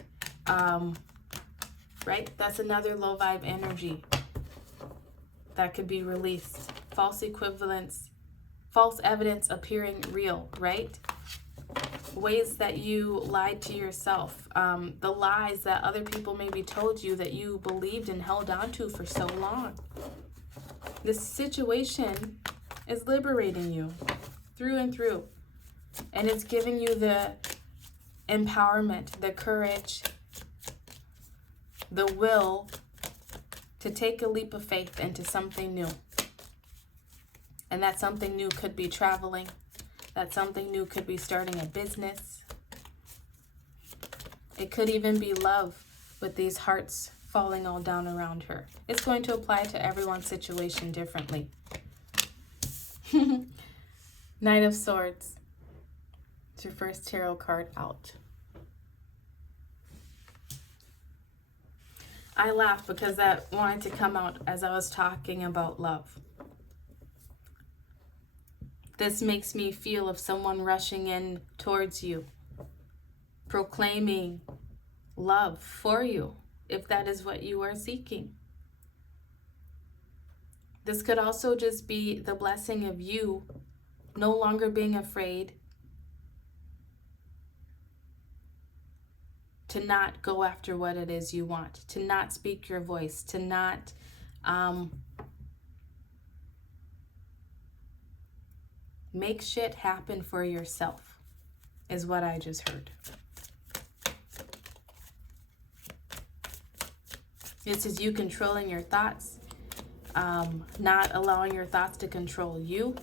right? That's another low vibe energy that could be released. False equivalence, false evidence appearing real, right? Ways that you lied to yourself, the lies that other people maybe told you that you believed and held on to for so long. This situation is liberating you through and through, and it's giving you the empowerment, the courage, the will to take a leap of faith into something new. And that something new could be traveling. That something new could be starting a business. It could even be love, with these hearts falling all down around her. It's going to apply to everyone's situation differently. Knight of Swords. It's your first tarot card out. I laughed because that wanted to come out as I was talking about love. This makes me feel of someone rushing in towards you, proclaiming love for you, if that is what you are seeking. This could also just be the blessing of you no longer being afraid to not go after what it is you want, to not speak your voice, to not make shit happen for yourself, is what I just heard. This is you controlling your thoughts, not allowing your thoughts to control you.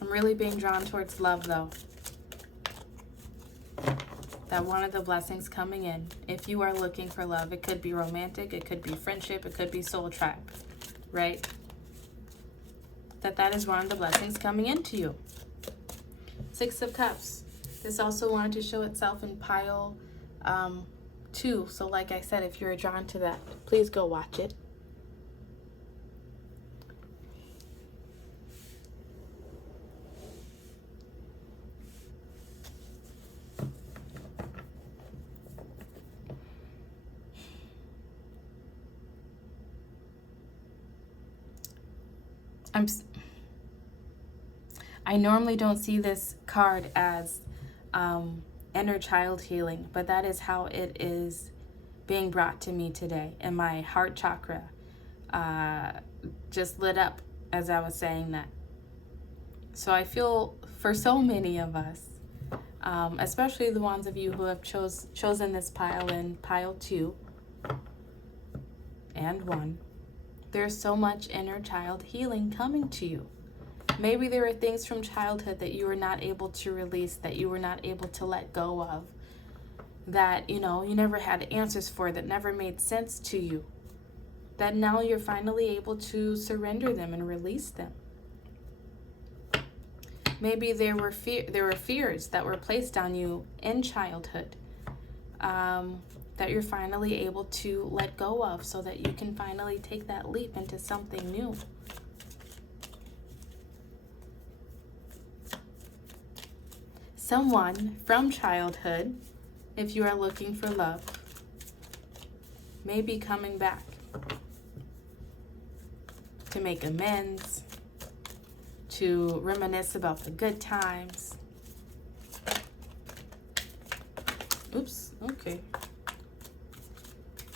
I'm really being drawn towards love, though. That one of the blessings coming in, if you are looking for love, it could be romantic, it could be friendship, it could be soul tribe, right? That is one of the blessings coming into you. Six of Cups. This also wanted to show itself in pile 2. So like I said, if you're drawn to that, please go watch it. I normally don't see this card as inner child healing, but that is how it is being brought to me today. And my heart chakra just lit up as I was saying that. So I feel for so many of us, especially the ones of you who have chosen this pile in pile 2 and 1, there's so much inner child healing coming to you. Maybe there are things from childhood that you were not able to release, that you were not able to let go of, that, you never had answers for, that never made sense to you, that now you're finally able to surrender them and release them. Maybe there were fears that were placed on you in childhood, that you're finally able to let go of, so that you can finally take that leap into something new. Someone from childhood, if you are looking for love, may be coming back to make amends, to reminisce about the good times. Oops, okay.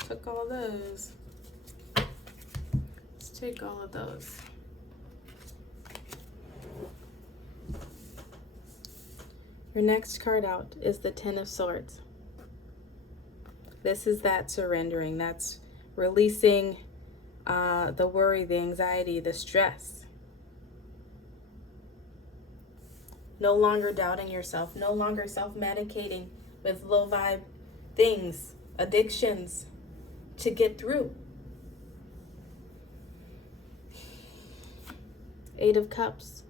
Took all those. Let's take all of those. Your next card out is the Ten of Swords. This is that surrendering. That's releasing the worry, the anxiety, the stress. No longer doubting yourself. No longer self-medicating with low vibe things, addictions to get through. 8 of Cups.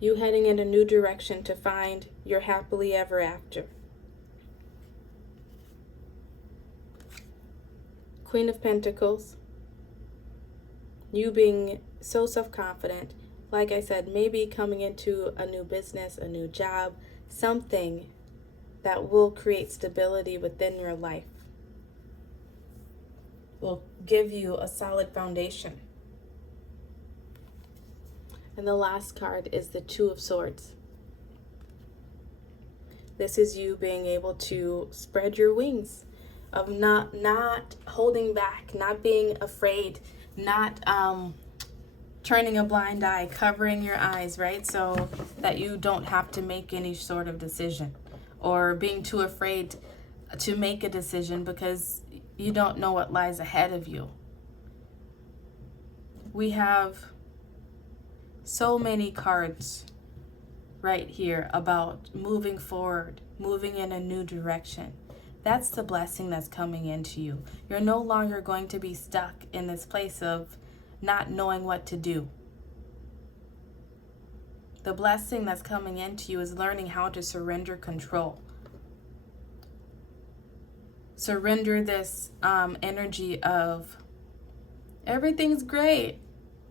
You heading in a new direction to find your happily ever after. Queen of Pentacles. You being so self-confident. Like I said, maybe coming into a new business, a new job, something that will create stability within your life. Will give you a solid foundation. And the last card is the Two of Swords. This is you being able to spread your wings, of not holding back, not being afraid, not turning a blind eye, covering your eyes, right? So that you don't have to make any sort of decision, or being too afraid to make a decision because you don't know what lies ahead of you. We have so many cards right here about moving forward, moving in a new direction. That's the blessing that's coming into you. You're no longer going to be stuck in this place of not knowing what to do. The blessing that's coming into you is learning how to surrender control. Surrender this energy of everything's great,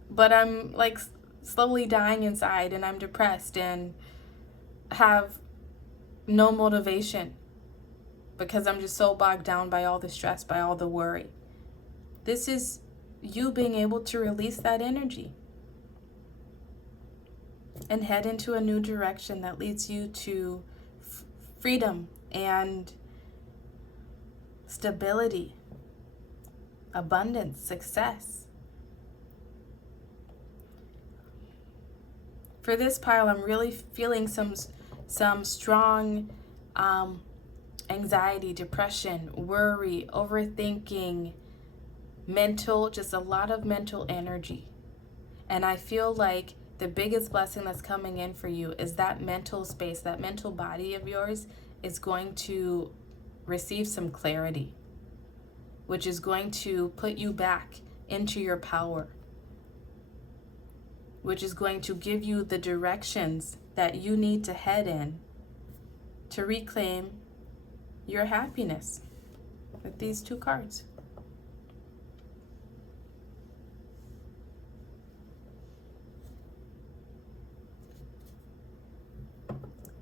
but I'm like slowly dying inside, and I'm depressed and have no motivation because I'm just so bogged down by all the stress, by all the worry. This is you being able to release that energy and head into a new direction that leads you to freedom and stability, abundance, success. For this pile, I'm really feeling some strong anxiety, depression, worry, overthinking, just a lot of mental energy. And I feel like the biggest blessing that's coming in for you is that mental space, that mental body of yours is going to receive some clarity, which is going to put you back into your power, which is going to give you the directions that you need to head in to reclaim your happiness with these two cards.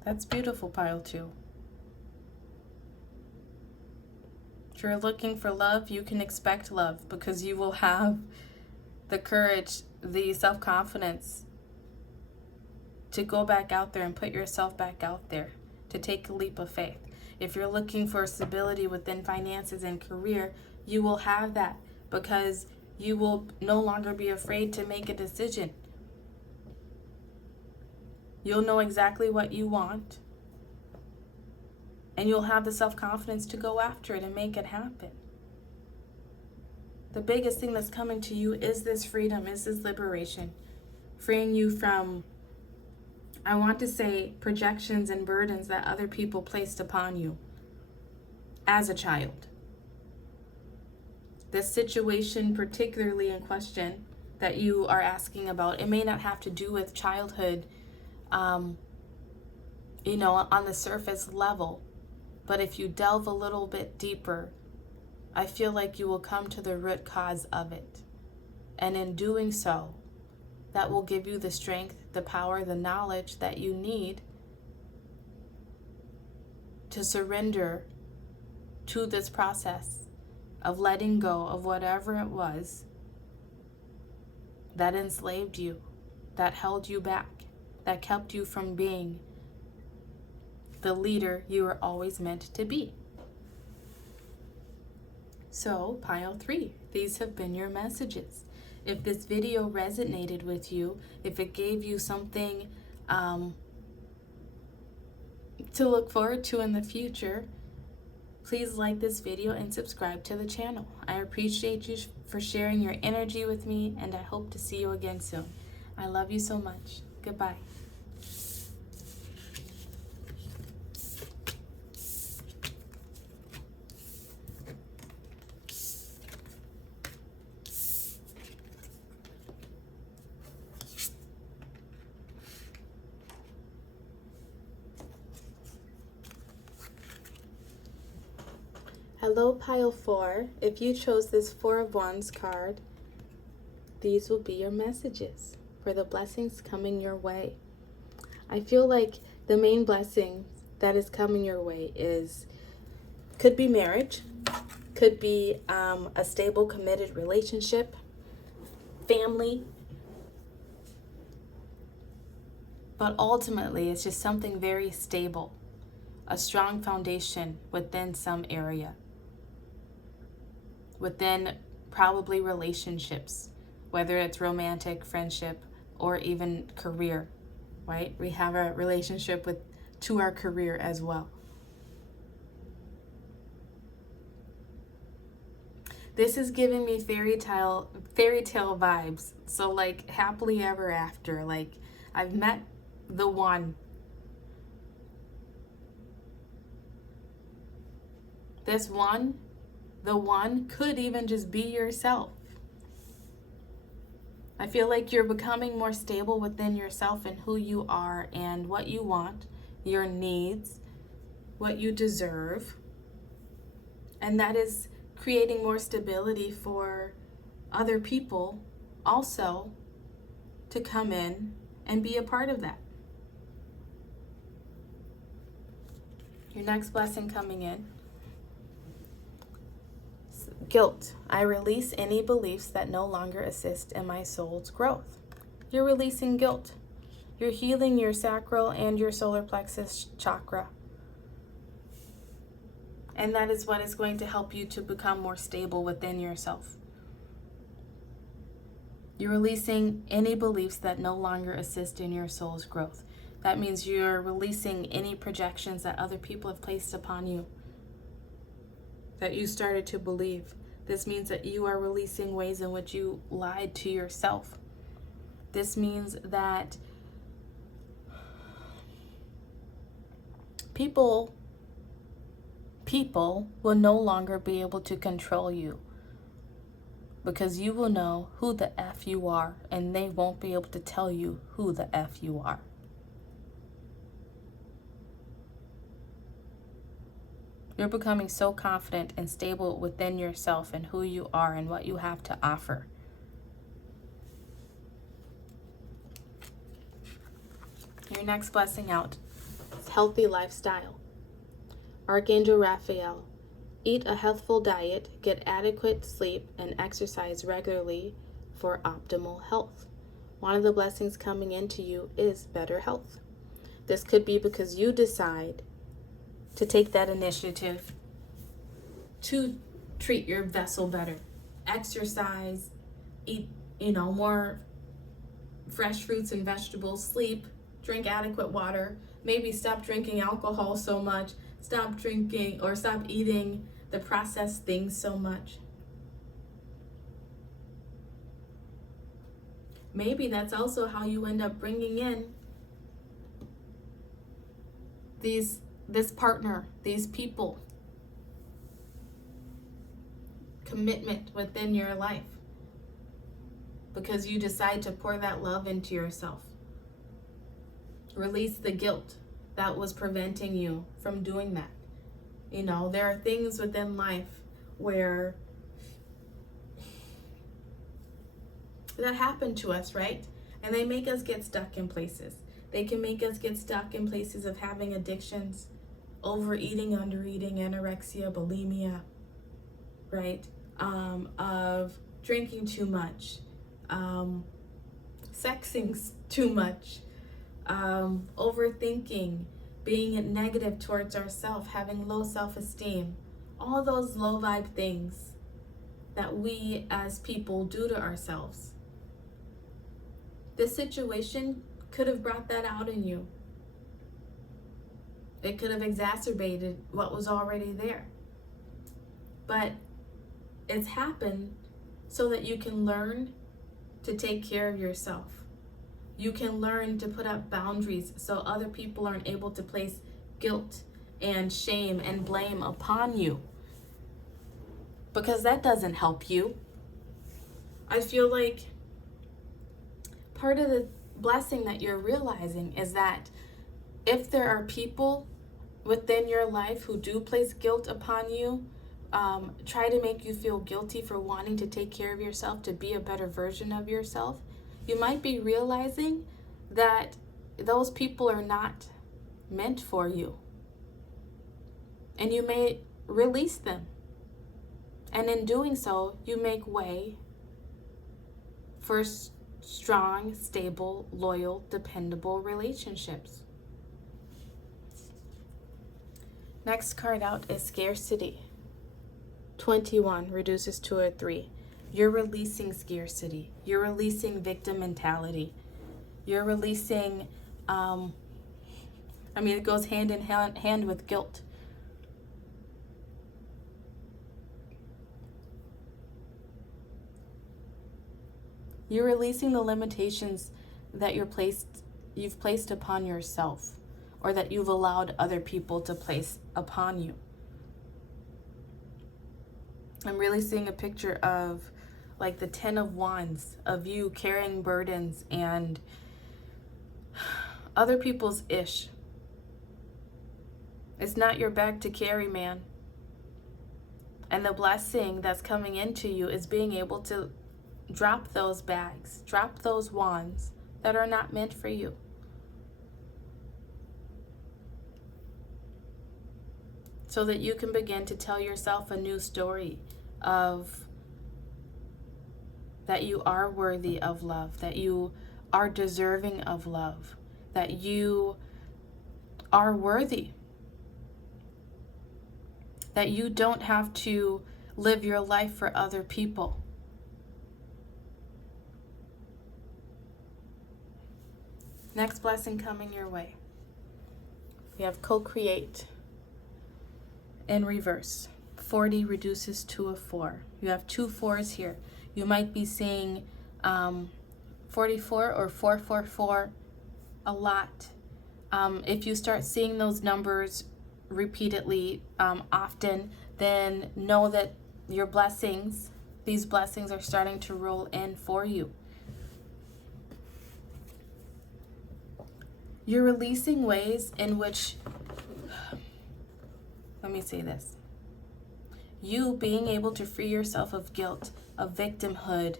That's beautiful, pile 2. If you're looking for love, you can expect love because you will have the courage, the self-confidence to go back out there and put yourself back out there, to take a leap of faith. If you're looking for stability within finances and career, you will have that because you will no longer be afraid to make a decision. You'll know exactly what you want, and you'll have the self-confidence to go after it and make it happen. The biggest thing that's coming to you is this freedom, is this liberation, freeing you from, I want to say, projections and burdens that other people placed upon you as a child. This situation particularly in question that you are asking about, it may not have to do with childhood, on the surface level, but if you delve a little bit deeper, I feel like you will come to the root cause of it. And in doing so, that will give you the strength, the power, the knowledge that you need to surrender to this process of letting go of whatever it was that enslaved you, that held you back, that kept you from being the leader you were always meant to be. So, pile 3, these have been your messages. If this video resonated with you, if it gave you something to look forward to in the future, please like this video and subscribe to the channel. I appreciate you for sharing your energy with me, and I hope to see you again soon. I love you so much. Goodbye. Hello, pile 4. If you chose this 4 of Wands card, these will be your messages for the blessings coming your way. I feel like the main blessing that is coming your way could be marriage, could be a stable, committed relationship, family. But ultimately, it's just something very stable, a strong foundation within some area, within probably relationships, whether it's romantic, friendship, or even career, right? We have a relationship to our career as well. This is giving me fairy tale vibes. So like happily ever after, like I've met the one. This one, the one could even just be yourself. I feel like you're becoming more stable within yourself and who you are and what you want, your needs, what you deserve. And that is creating more stability for other people also to come in and be a part of that. Your next blessing coming in. Guilt. I release any beliefs that no longer assist in my soul's growth. You're releasing guilt. You're healing your sacral and your solar plexus chakra. And that is what is going to help you to become more stable within yourself. You're releasing any beliefs that no longer assist in your soul's growth. That means you're releasing any projections that other people have placed upon you, that you started to believe. This means that you are releasing ways in which you lied to yourself. This means that people will no longer be able to control you, because you will know who the F you are, and they won't be able to tell you who the F you are. You're becoming so confident and stable within yourself and who you are and what you have to offer. Your next blessing out is healthy lifestyle. Archangel Raphael. Eat a healthful diet, get adequate sleep, and exercise regularly for optimal health. One of the blessings coming into you is better health. This could be because you decide to take that initiative to treat your vessel better. Exercise, eat, more fresh fruits and vegetables, sleep, drink adequate water, maybe stop drinking alcohol so much, stop drinking or stop eating the processed things so much. Maybe that's also how you end up bringing in this partner, these people, commitment within your life, because you decide to pour that love into yourself. Release the guilt that was preventing you from doing that. There are things within life where that happen to us, right? And they make us get stuck in places. They can make us get stuck in places of having addictions, overeating, undereating, anorexia, bulimia, right? Of drinking too much, sexing too much, overthinking, being negative towards ourselves, having low self-esteem, all those low vibe things that we as people do to ourselves. This situation could have brought that out in you. It could have exacerbated what was already there. But it's happened so that you can learn to take care of yourself. You can learn to put up boundaries so other people aren't able to place guilt and shame and blame upon you, because that doesn't help you. I feel like part of the blessing that you're realizing is that if there are people within your life who do place guilt upon you, try to make you feel guilty for wanting to take care of yourself, to be a better version of yourself, you might be realizing that those people are not meant for you. And you may release them. And in doing so, you make way for strong, stable, loyal, dependable relationships. Next card out is scarcity. 21 reduces to a 3. You're releasing scarcity. You're releasing victim mentality. You're releasing, it goes hand in hand with guilt. You're releasing the limitations that you've placed upon yourself, or that you've allowed other people to place upon you. I'm really seeing a picture of like the 10 of Wands, of you carrying burdens and other people's ish. It's not your bag to carry, man. And the blessing that's coming into you is being able to drop those bags, drop those wands that are not meant for you. So that you can begin to tell yourself a new story of that you are worthy of love, that you are deserving of love, that you are worthy, that you don't have to live your life for other people. Next blessing coming your way. We have co-create in reverse. 40 reduces to a 4. You have 2 4s here. You might be seeing 44 or 444 a lot. If you start seeing those numbers repeatedly, often, then know that your blessings, these blessings are starting to roll in for you. You're releasing ways in which, let me say this, you being able to free yourself of guilt, of victimhood,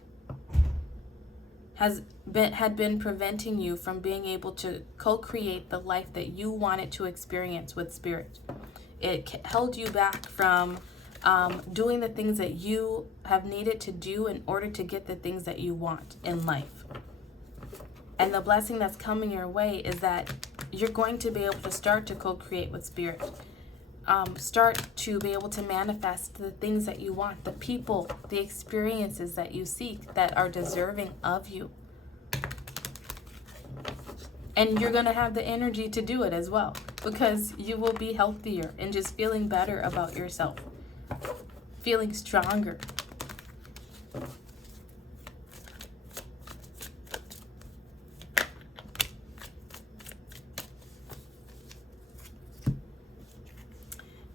had been preventing you from being able to co-create the life that you wanted to experience with Spirit. It held you back from doing the things that you have needed to do in order to get the things that you want in life. And the blessing that's coming your way is that you're going to be able to start to co-create with Spirit. Start to be able to manifest the things that you want, the people, the experiences that you seek that are deserving of you. And you're going to have the energy to do it as well, because you will be healthier and just feeling better about yourself, feeling stronger.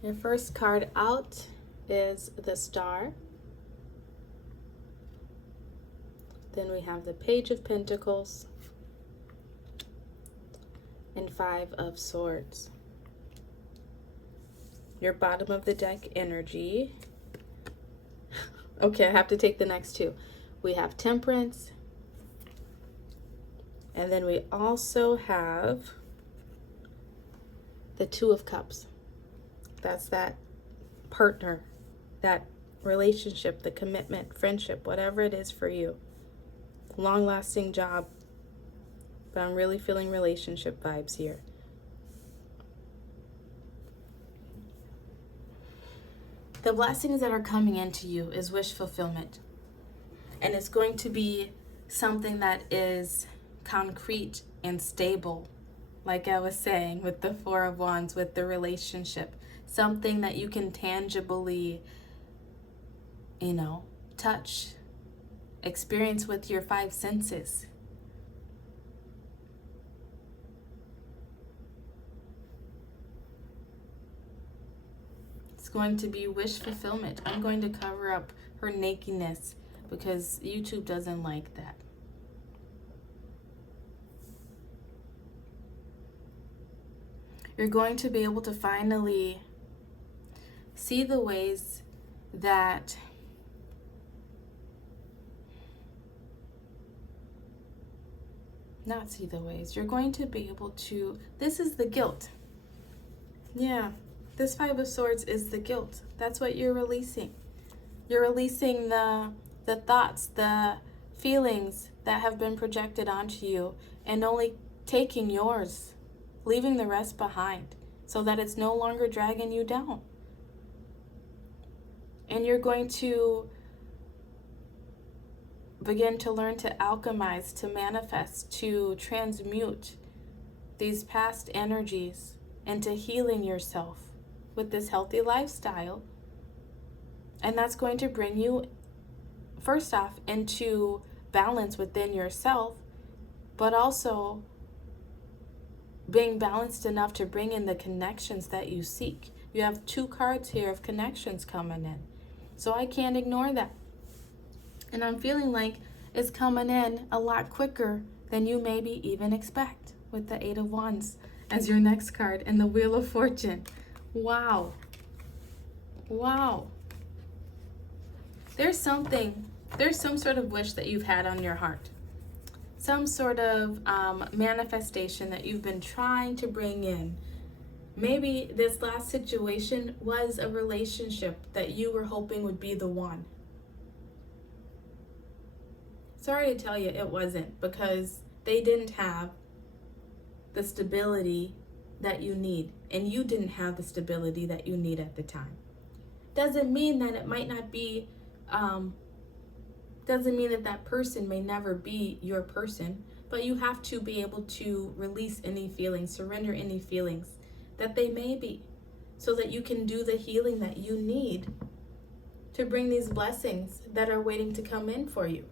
Your first card out is the Star. Then we have the Page of Pentacles and 5 of Swords. Your bottom of the deck energy. Okay, I have to take the next 2. We have Temperance. And then we also have the 2 of Cups. That's that partner, that relationship, the commitment, friendship, whatever it is for you. Long-lasting job. But I'm really feeling relationship vibes here. The blessings that are coming into you is wish fulfillment. And it's going to be something that is concrete and stable. Like I was saying with the 4 of Wands, with the relationship. Something that you can tangibly, touch, experience with your 5 senses. It's going to be wish fulfillment. I'm going to cover up her nakedness because YouTube doesn't like that. You're going to be able to finally see the ways that not see the ways. You're going to be able to, this is the guilt. Yeah, this Five of Swords is the guilt. That's what you're releasing. You're releasing the thoughts, the feelings that have been projected onto you, and only taking yours, leaving the rest behind so that it's no longer dragging you down. And you're going to begin to learn to alchemize, to manifest, to transmute these past energies into healing yourself with this healthy lifestyle. And that's going to bring you, first off, into balance within yourself, but also being balanced enough to bring in the connections that you seek. You have 2 cards here of connections coming in. So I can't ignore that. And I'm feeling like it's coming in a lot quicker than you maybe even expect, with the 8 of Wands as your next card and the Wheel of Fortune. Wow. Wow. There's some sort of wish that you've had on your heart. Some sort of manifestation that you've been trying to bring in. Maybe this last situation was a relationship that you were hoping would be the one. Sorry to tell you, it wasn't, because they didn't have the stability that you need, and you didn't have the stability that you need at the time. Doesn't mean that it might not be, doesn't mean that that person may never be your person, but you have to be able to release any feelings, surrender any feelings that they may be, so that you can do the healing that you need to bring these blessings that are waiting to come in for you.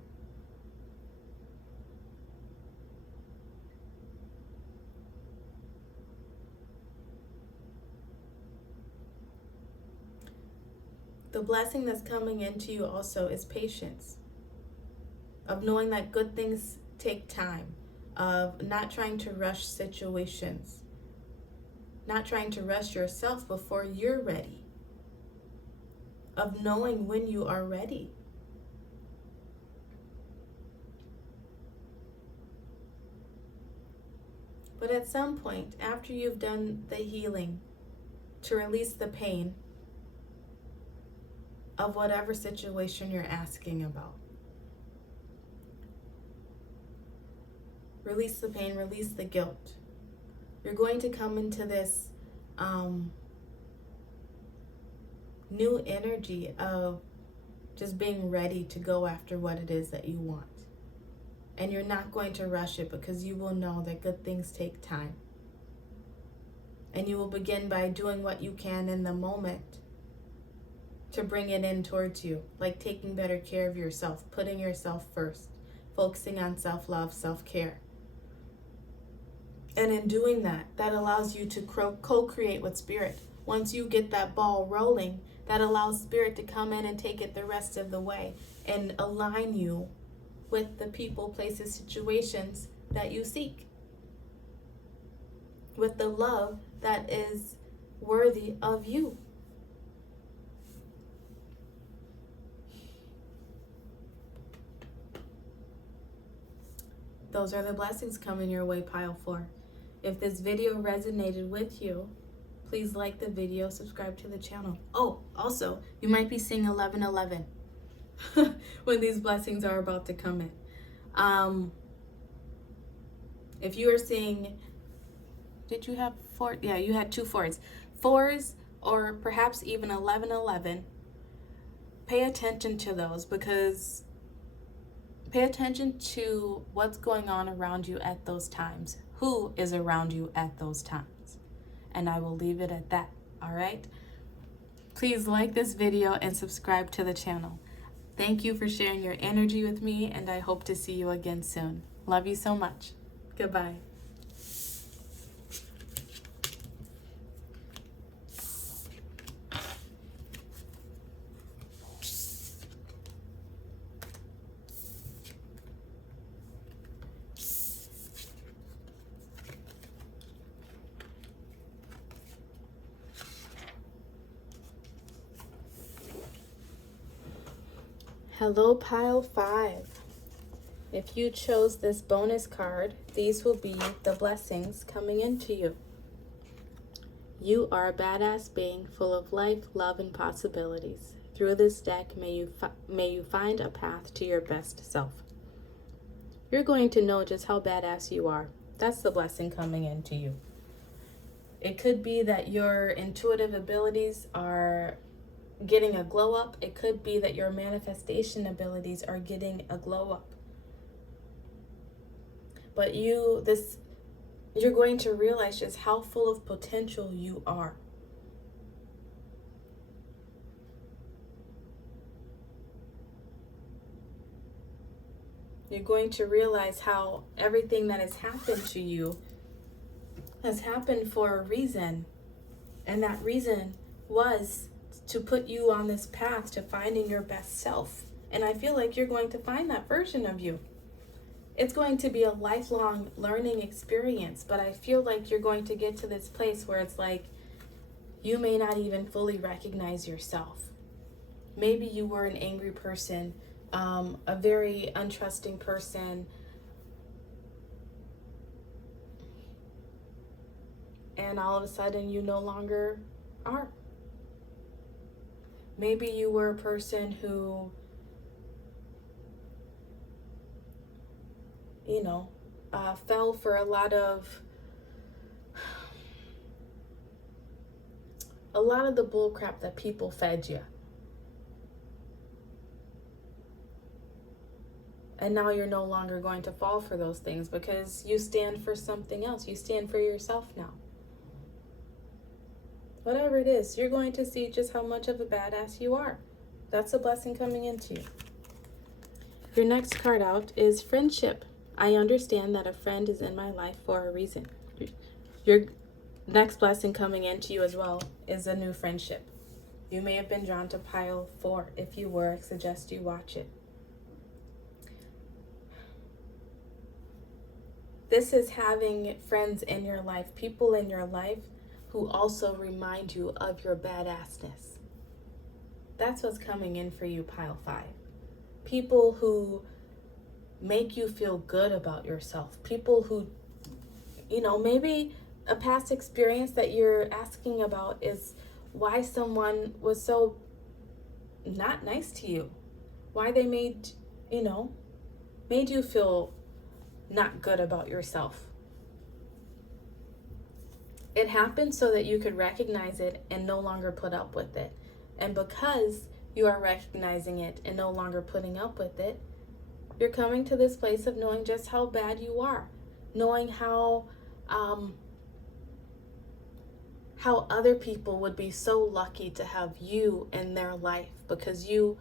The blessing that's coming into you also is patience, of knowing that good things take time, of not trying to rush situations, not trying to rush yourself before you're ready, of knowing when you are ready. But at some point, after you've done the healing to release the pain of whatever situation you're asking about, release the pain, release the guilt, you're going to come into this new energy of just being ready to go after what it is that you want. And you're not going to rush it, because you will know that good things take time. And you will begin by doing what you can in the moment to bring it in towards you, like taking better care of yourself, putting yourself first, focusing on self-love, self-care. And in doing that, that allows you to co-create with Spirit. Once you get that ball rolling, that allows Spirit to come in and take it the rest of the way and align you with the people, places, situations that you seek, with the love that is worthy of you. Those are the blessings coming your way, pile 4. If this video resonated with you, please like the video, subscribe to the channel. Oh, also, you might be seeing 1111 when these blessings are about to come in. If you are seeing, did you have 4? Yeah, you had 2 4s. 4s, or perhaps even 1111. Pay attention to those, because pay attention to what's going on around you at those times. Who is around you at those times? And I will leave it at that, all right? Please like this video and subscribe to the channel. Thank you for sharing your energy with me, and I hope to see you again soon. Love you so much. Goodbye. Hello, pile 5. If you chose this bonus card, these will be the blessings coming into you. You are a badass being full of life, love, and possibilities. Through this deck, may you find a path to your best self. You're going to know just how badass you are. That's the blessing coming into you. It could be that your intuitive abilities are getting a glow up. It could be that your manifestation abilities are getting a glow up. But you're going to realize just how full of potential you are. You're going to realize how everything that has happened to you has happened for a reason. And that reason was to put you on this path to finding your best self. And I feel like you're going to find that version of you. It's going to be a lifelong learning experience, but I feel like you're going to get to this place where it's like you may not even fully recognize yourself. Maybe you were an angry person, a very untrusting person, and all of a sudden you no longer are. Maybe you were a person who, fell for a lot of the bull crap that people fed you. And now you're no longer going to fall for those things because you stand for something else. You stand for yourself now. Whatever it is, you're going to see just how much of a badass you are. That's a blessing coming into you. Your next card out is friendship. I understand that a friend is in my life for a reason. Your next blessing coming into you as well is a new friendship. You may have been drawn to pile 4. If you were, I suggest you watch it. This is having friends in your life, people in your life who also remind you of your badassness. That's what's coming in for you, pile 5. People who make you feel good about yourself. People who, maybe a past experience that you're asking about is why someone was so not nice to you. Why they made you feel not good about yourself. It happened so that you could recognize it and no longer put up with it. And because you are recognizing it and no longer putting up with it, you're coming to this place of knowing just how bad you are. Knowing how other people would be so lucky to have you in their life because you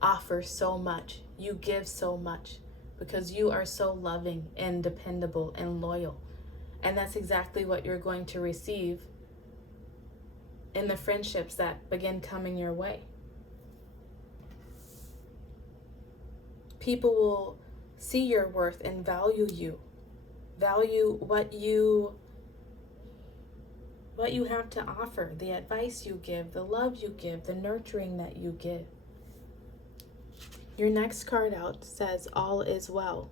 offer so much. You give so much because you are so loving and dependable and loyal. And that's exactly what you're going to receive in the friendships that begin coming your way. People will see your worth and value you. Value what you have to offer, the advice you give, the love you give, the nurturing that you give. Your next card out says, all is well.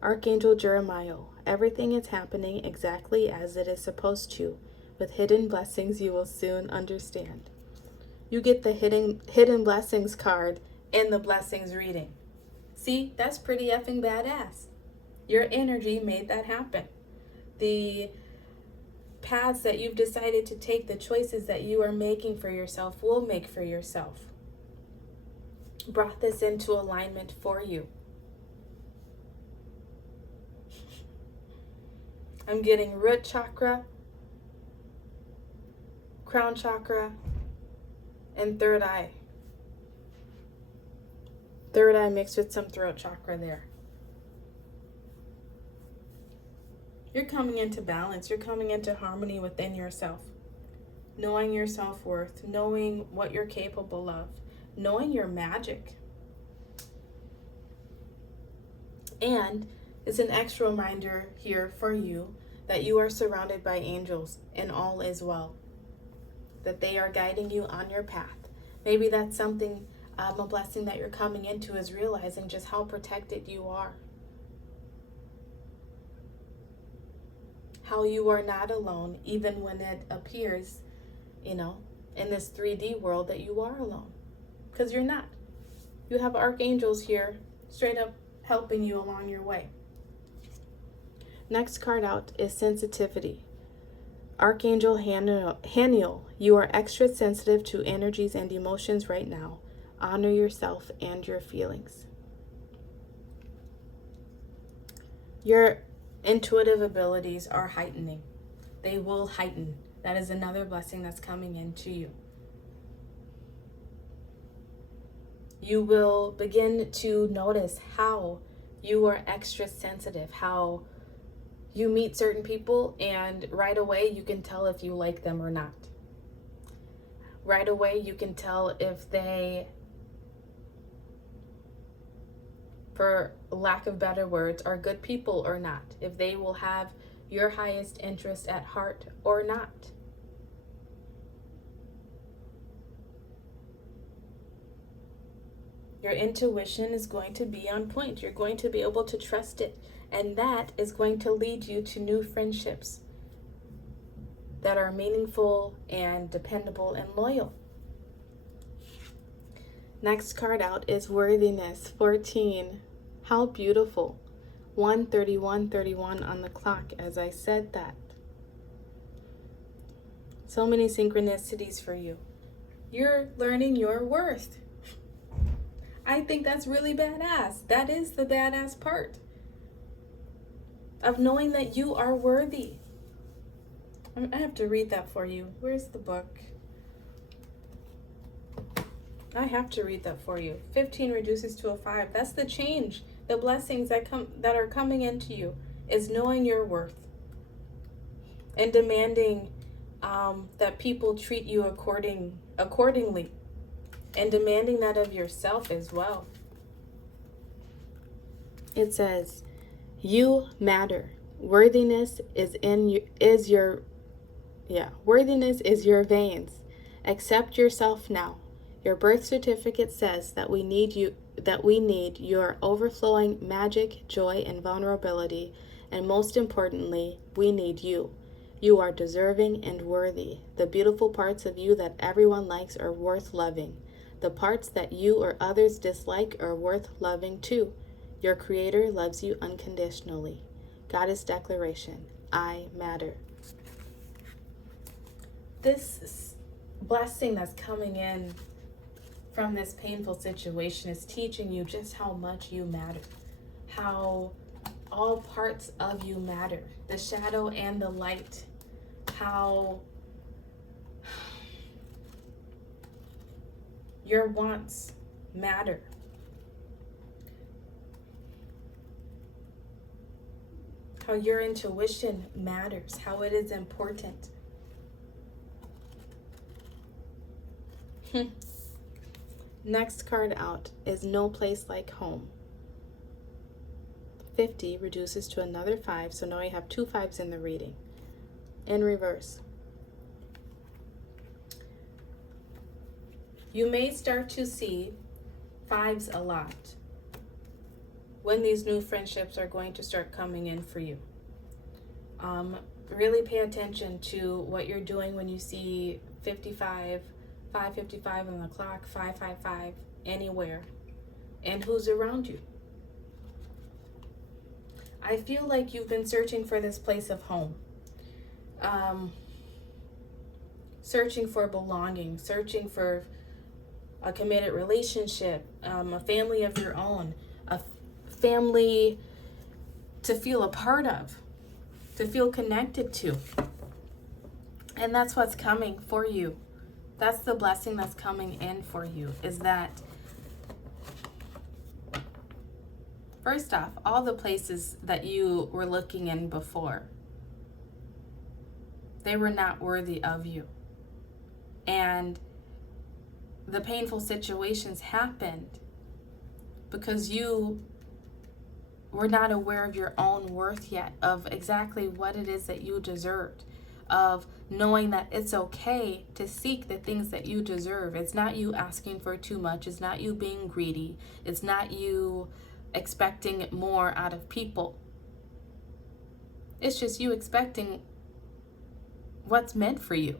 Archangel Jeremiah, everything is happening exactly as it is supposed to. With hidden blessings you will soon understand. You get the hidden blessings card in the blessings reading. See, that's pretty effing badass. Your energy made that happen. The paths that you've decided to take, the choices that you are making for yourself, will make for yourself. Brought this into alignment for you. I'm getting root chakra, crown chakra, and third eye. Third eye mixed with some throat chakra there. You're coming into balance. You're coming into harmony within yourself. Knowing your self-worth, knowing what you're capable of, knowing your magic. And it's an extra reminder here for you that you are surrounded by angels and all is well. That they are guiding you on your path. Maybe that's something A blessing that you're coming into is realizing just how protected you are. How you are not alone, even when it appears, in this 3D world that you are alone. Because you're not. You have archangels here straight up helping you along your way. Next card out is sensitivity. Archangel Haniel, you are extra sensitive to energies and emotions right now. Honor yourself and your feelings. Your intuitive abilities are heightening. They will heighten. That is another blessing that's coming into you. You will begin to notice how you are extra sensitive, how you meet certain people and right away you can tell if you like them or not. Right away you can tell if they, for lack of better words, are good people or not. If they will have your highest interest at heart or not. Your intuition is going to be on point. You're going to be able to trust it. And that is going to lead you to new friendships that are meaningful and dependable and loyal. Next card out is worthiness, 14. How beautiful. 1:31:31 on the clock as I said that. So many synchronicities for you. You're learning your worth. I think that's really badass. That is the badass part of knowing that you are worthy. I have to read that for you. Where's the book? I have to read that for you. 15 reduces to a 5. That's the change. The blessings that are coming into you is knowing your worth and demanding that people treat you accordingly, and demanding that of yourself as well. It says, you matter. Worthiness is your veins. Accept yourself now. Your birth certificate says that we need your overflowing magic, joy, and vulnerability, and most importantly, we need you. You are deserving and worthy. The beautiful parts of you that everyone likes are worth loving. The parts that you or others dislike are worth loving too. Your Creator loves you unconditionally. Goddess Declaration, I matter. This blessing that's coming in from this painful situation is teaching you just how much you matter. How all parts of you matter. The shadow and the light. How your wants matter. How your intuition matters. How it is important. Next card out is No Place Like Home. 50 reduces to another 5, so now you have 2 5s in the reading. In reverse. You may start to see 5s a lot when these new friendships are going to start coming in for you. Really pay attention to what you're doing when you see 55, 5:55 on the clock, 5:55 anywhere, and who's around you. I feel like you've been searching for this place of home, searching for belonging, searching for a committed relationship, a family of your own, a family to feel a part of, to feel connected to. And that's what's coming for you. That's the blessing that's coming in for you, is that, first off, all the places that you were looking in before, they were not worthy of you. And the painful situations happened because you were not aware of your own worth yet, of exactly what it is that you deserved, of knowing that it's okay to seek the things that you deserve. It's not you asking for too much. It's not you being greedy. It's not you expecting more out of people. It's just you expecting what's meant for you.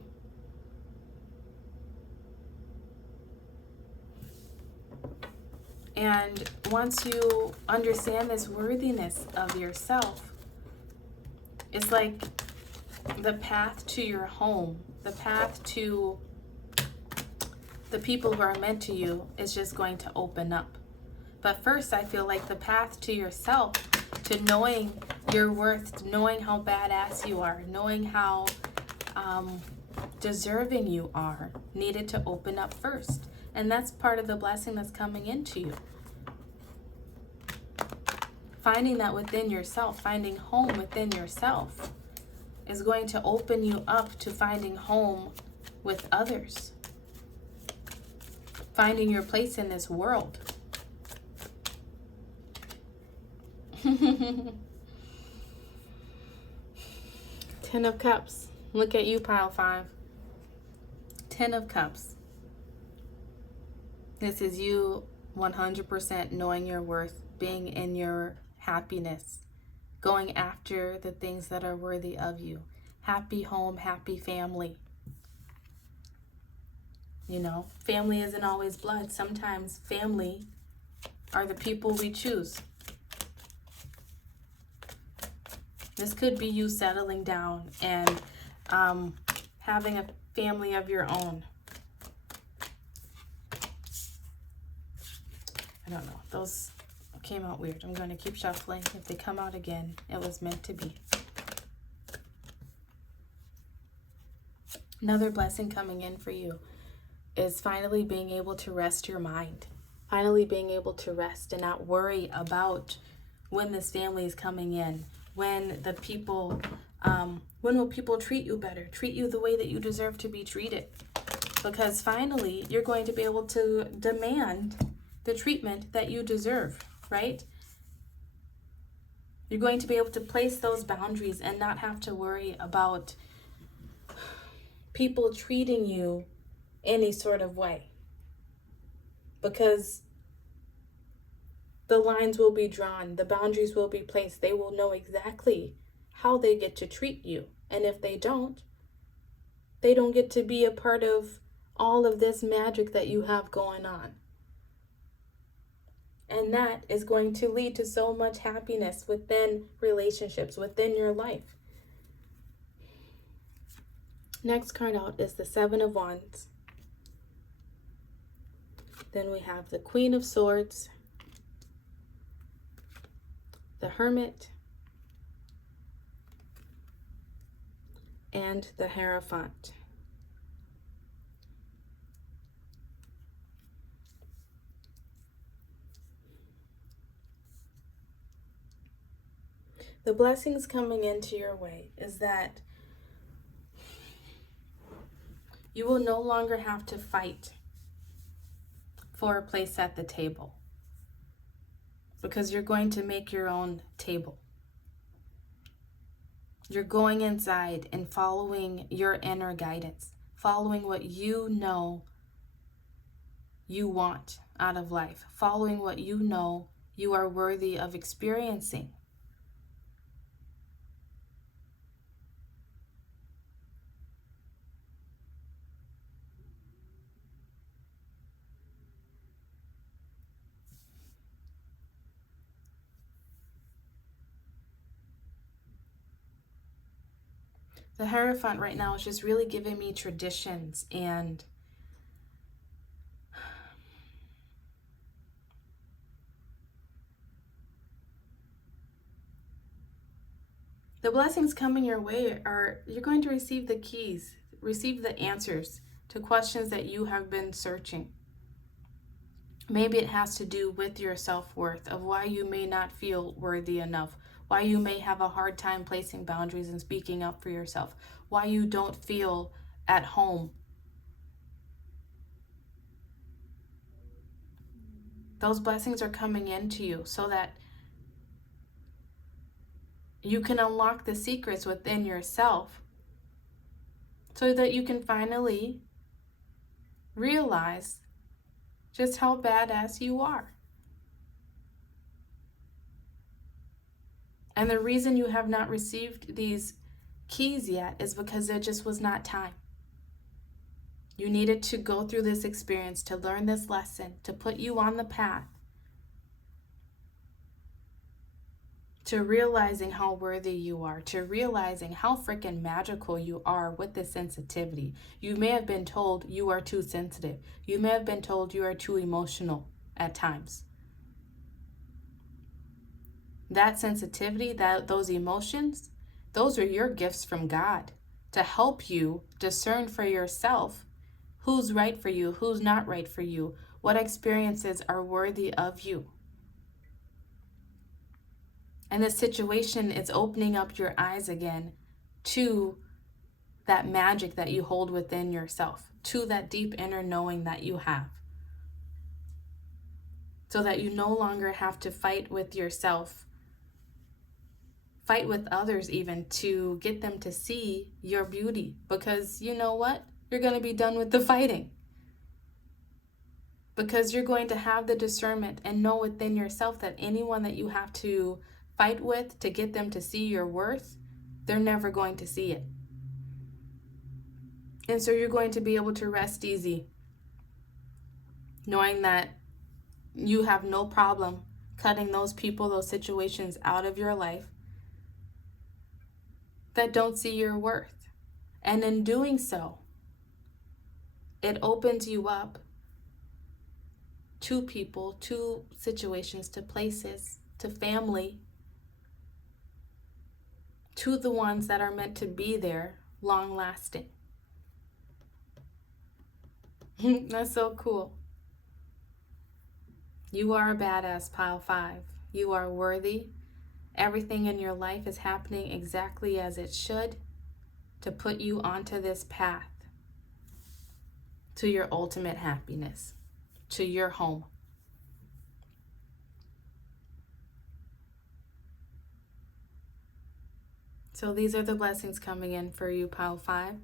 And once you understand this worthiness of yourself, it's like the path to your home, the path to the people who are meant to you is just going to open up. But first, I feel like the path to yourself, to knowing your worth, to knowing how badass you are, knowing how deserving you are, needed to open up first. And that's part of the blessing that's coming into you. Finding that within yourself, finding home within yourself, is going to open you up to finding home with others. Finding your place in this world. Ten of Cups. Look at you, pile 5. 10 of Cups. This is you 100% knowing your worth, being in your happiness, going after the things that are worthy of you. Happy home, happy family. You know, family isn't always blood. Sometimes family are the people we choose. This could be you settling down and having a family of your own. I don't know. Those came out weird. I'm going to keep shuffling. If they come out again, it was meant to be. Another blessing coming in for you is finally being able to rest your mind. Finally being able to rest and not worry about when this family is coming in. When the people, when will people treat you better? Treat you the way that you deserve to be treated. Because finally, you're going to be able to demand the treatment that you deserve, right? You're going to be able to place those boundaries and not have to worry about people treating you any sort of way. Because the lines will be drawn, the boundaries will be placed. They will know exactly how they get to treat you. And if they don't get to be a part of all of this magic that you have going on. And that is going to lead to so much happiness within relationships, within your life. Next card out is the 7 of Wands. Then we have the Queen of Swords, the Hermit, and the Hierophant. The blessings coming into your way is that you will no longer have to fight for a place at the table, because you're going to make your own table. You're going inside and following your inner guidance, following what you know you want out of life, following what you know you are worthy of experiencing. The Hierophant right now is just really giving me traditions and the blessings coming your way are you're going to receive the keys, receive the answers to questions that you have been searching. Maybe it has to do with your self-worth, of why you may not feel worthy enough, why you may have a hard time placing boundaries and speaking up for yourself, why you don't feel at home. Those blessings are coming into you so that you can unlock the secrets within yourself so that you can finally realize just how badass you are. And the reason you have not received these keys yet is because there just was not time. You needed to go through this experience to learn this lesson, to put you on the path to realizing how worthy you are, to realizing how freaking magical you are with this sensitivity. You may have been told you are too sensitive. You may have been told you are too emotional at times. That sensitivity, those emotions, those are your gifts from God to help you discern for yourself who's right for you, who's not right for you, what experiences are worthy of you. And this situation is opening up your eyes again to that magic that you hold within yourself, to that deep inner knowing that you have. So that you no longer have to fight with yourself, fight with others even, to get them to see your beauty. Because you know what? You're going to be done with the fighting. Because you're going to have the discernment and know within yourself that anyone that you have to fight with to get them to see your worth, they're never going to see it. And so you're going to be able to rest easy, knowing that you have no problem cutting those people, those situations out of your life that don't see your worth. And in doing so, it opens you up to people, to situations, to places, to family, to the ones that are meant to be there, long lasting. That's so cool. You are a badass, Pile 5. You are worthy. Everything in your life is happening exactly as it should to put you onto this path to your ultimate happiness, to your home. So these are the blessings coming in for you, Pile 5.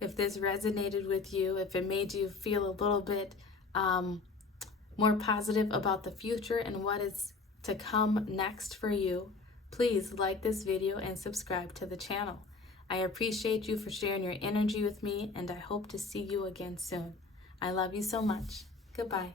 If this resonated with you, if it made you feel a little bit more positive about the future and what is to come next for you, please like this video and subscribe to the channel. I appreciate you for sharing your energy with me, and I hope to see you again soon. I love you so much. Goodbye.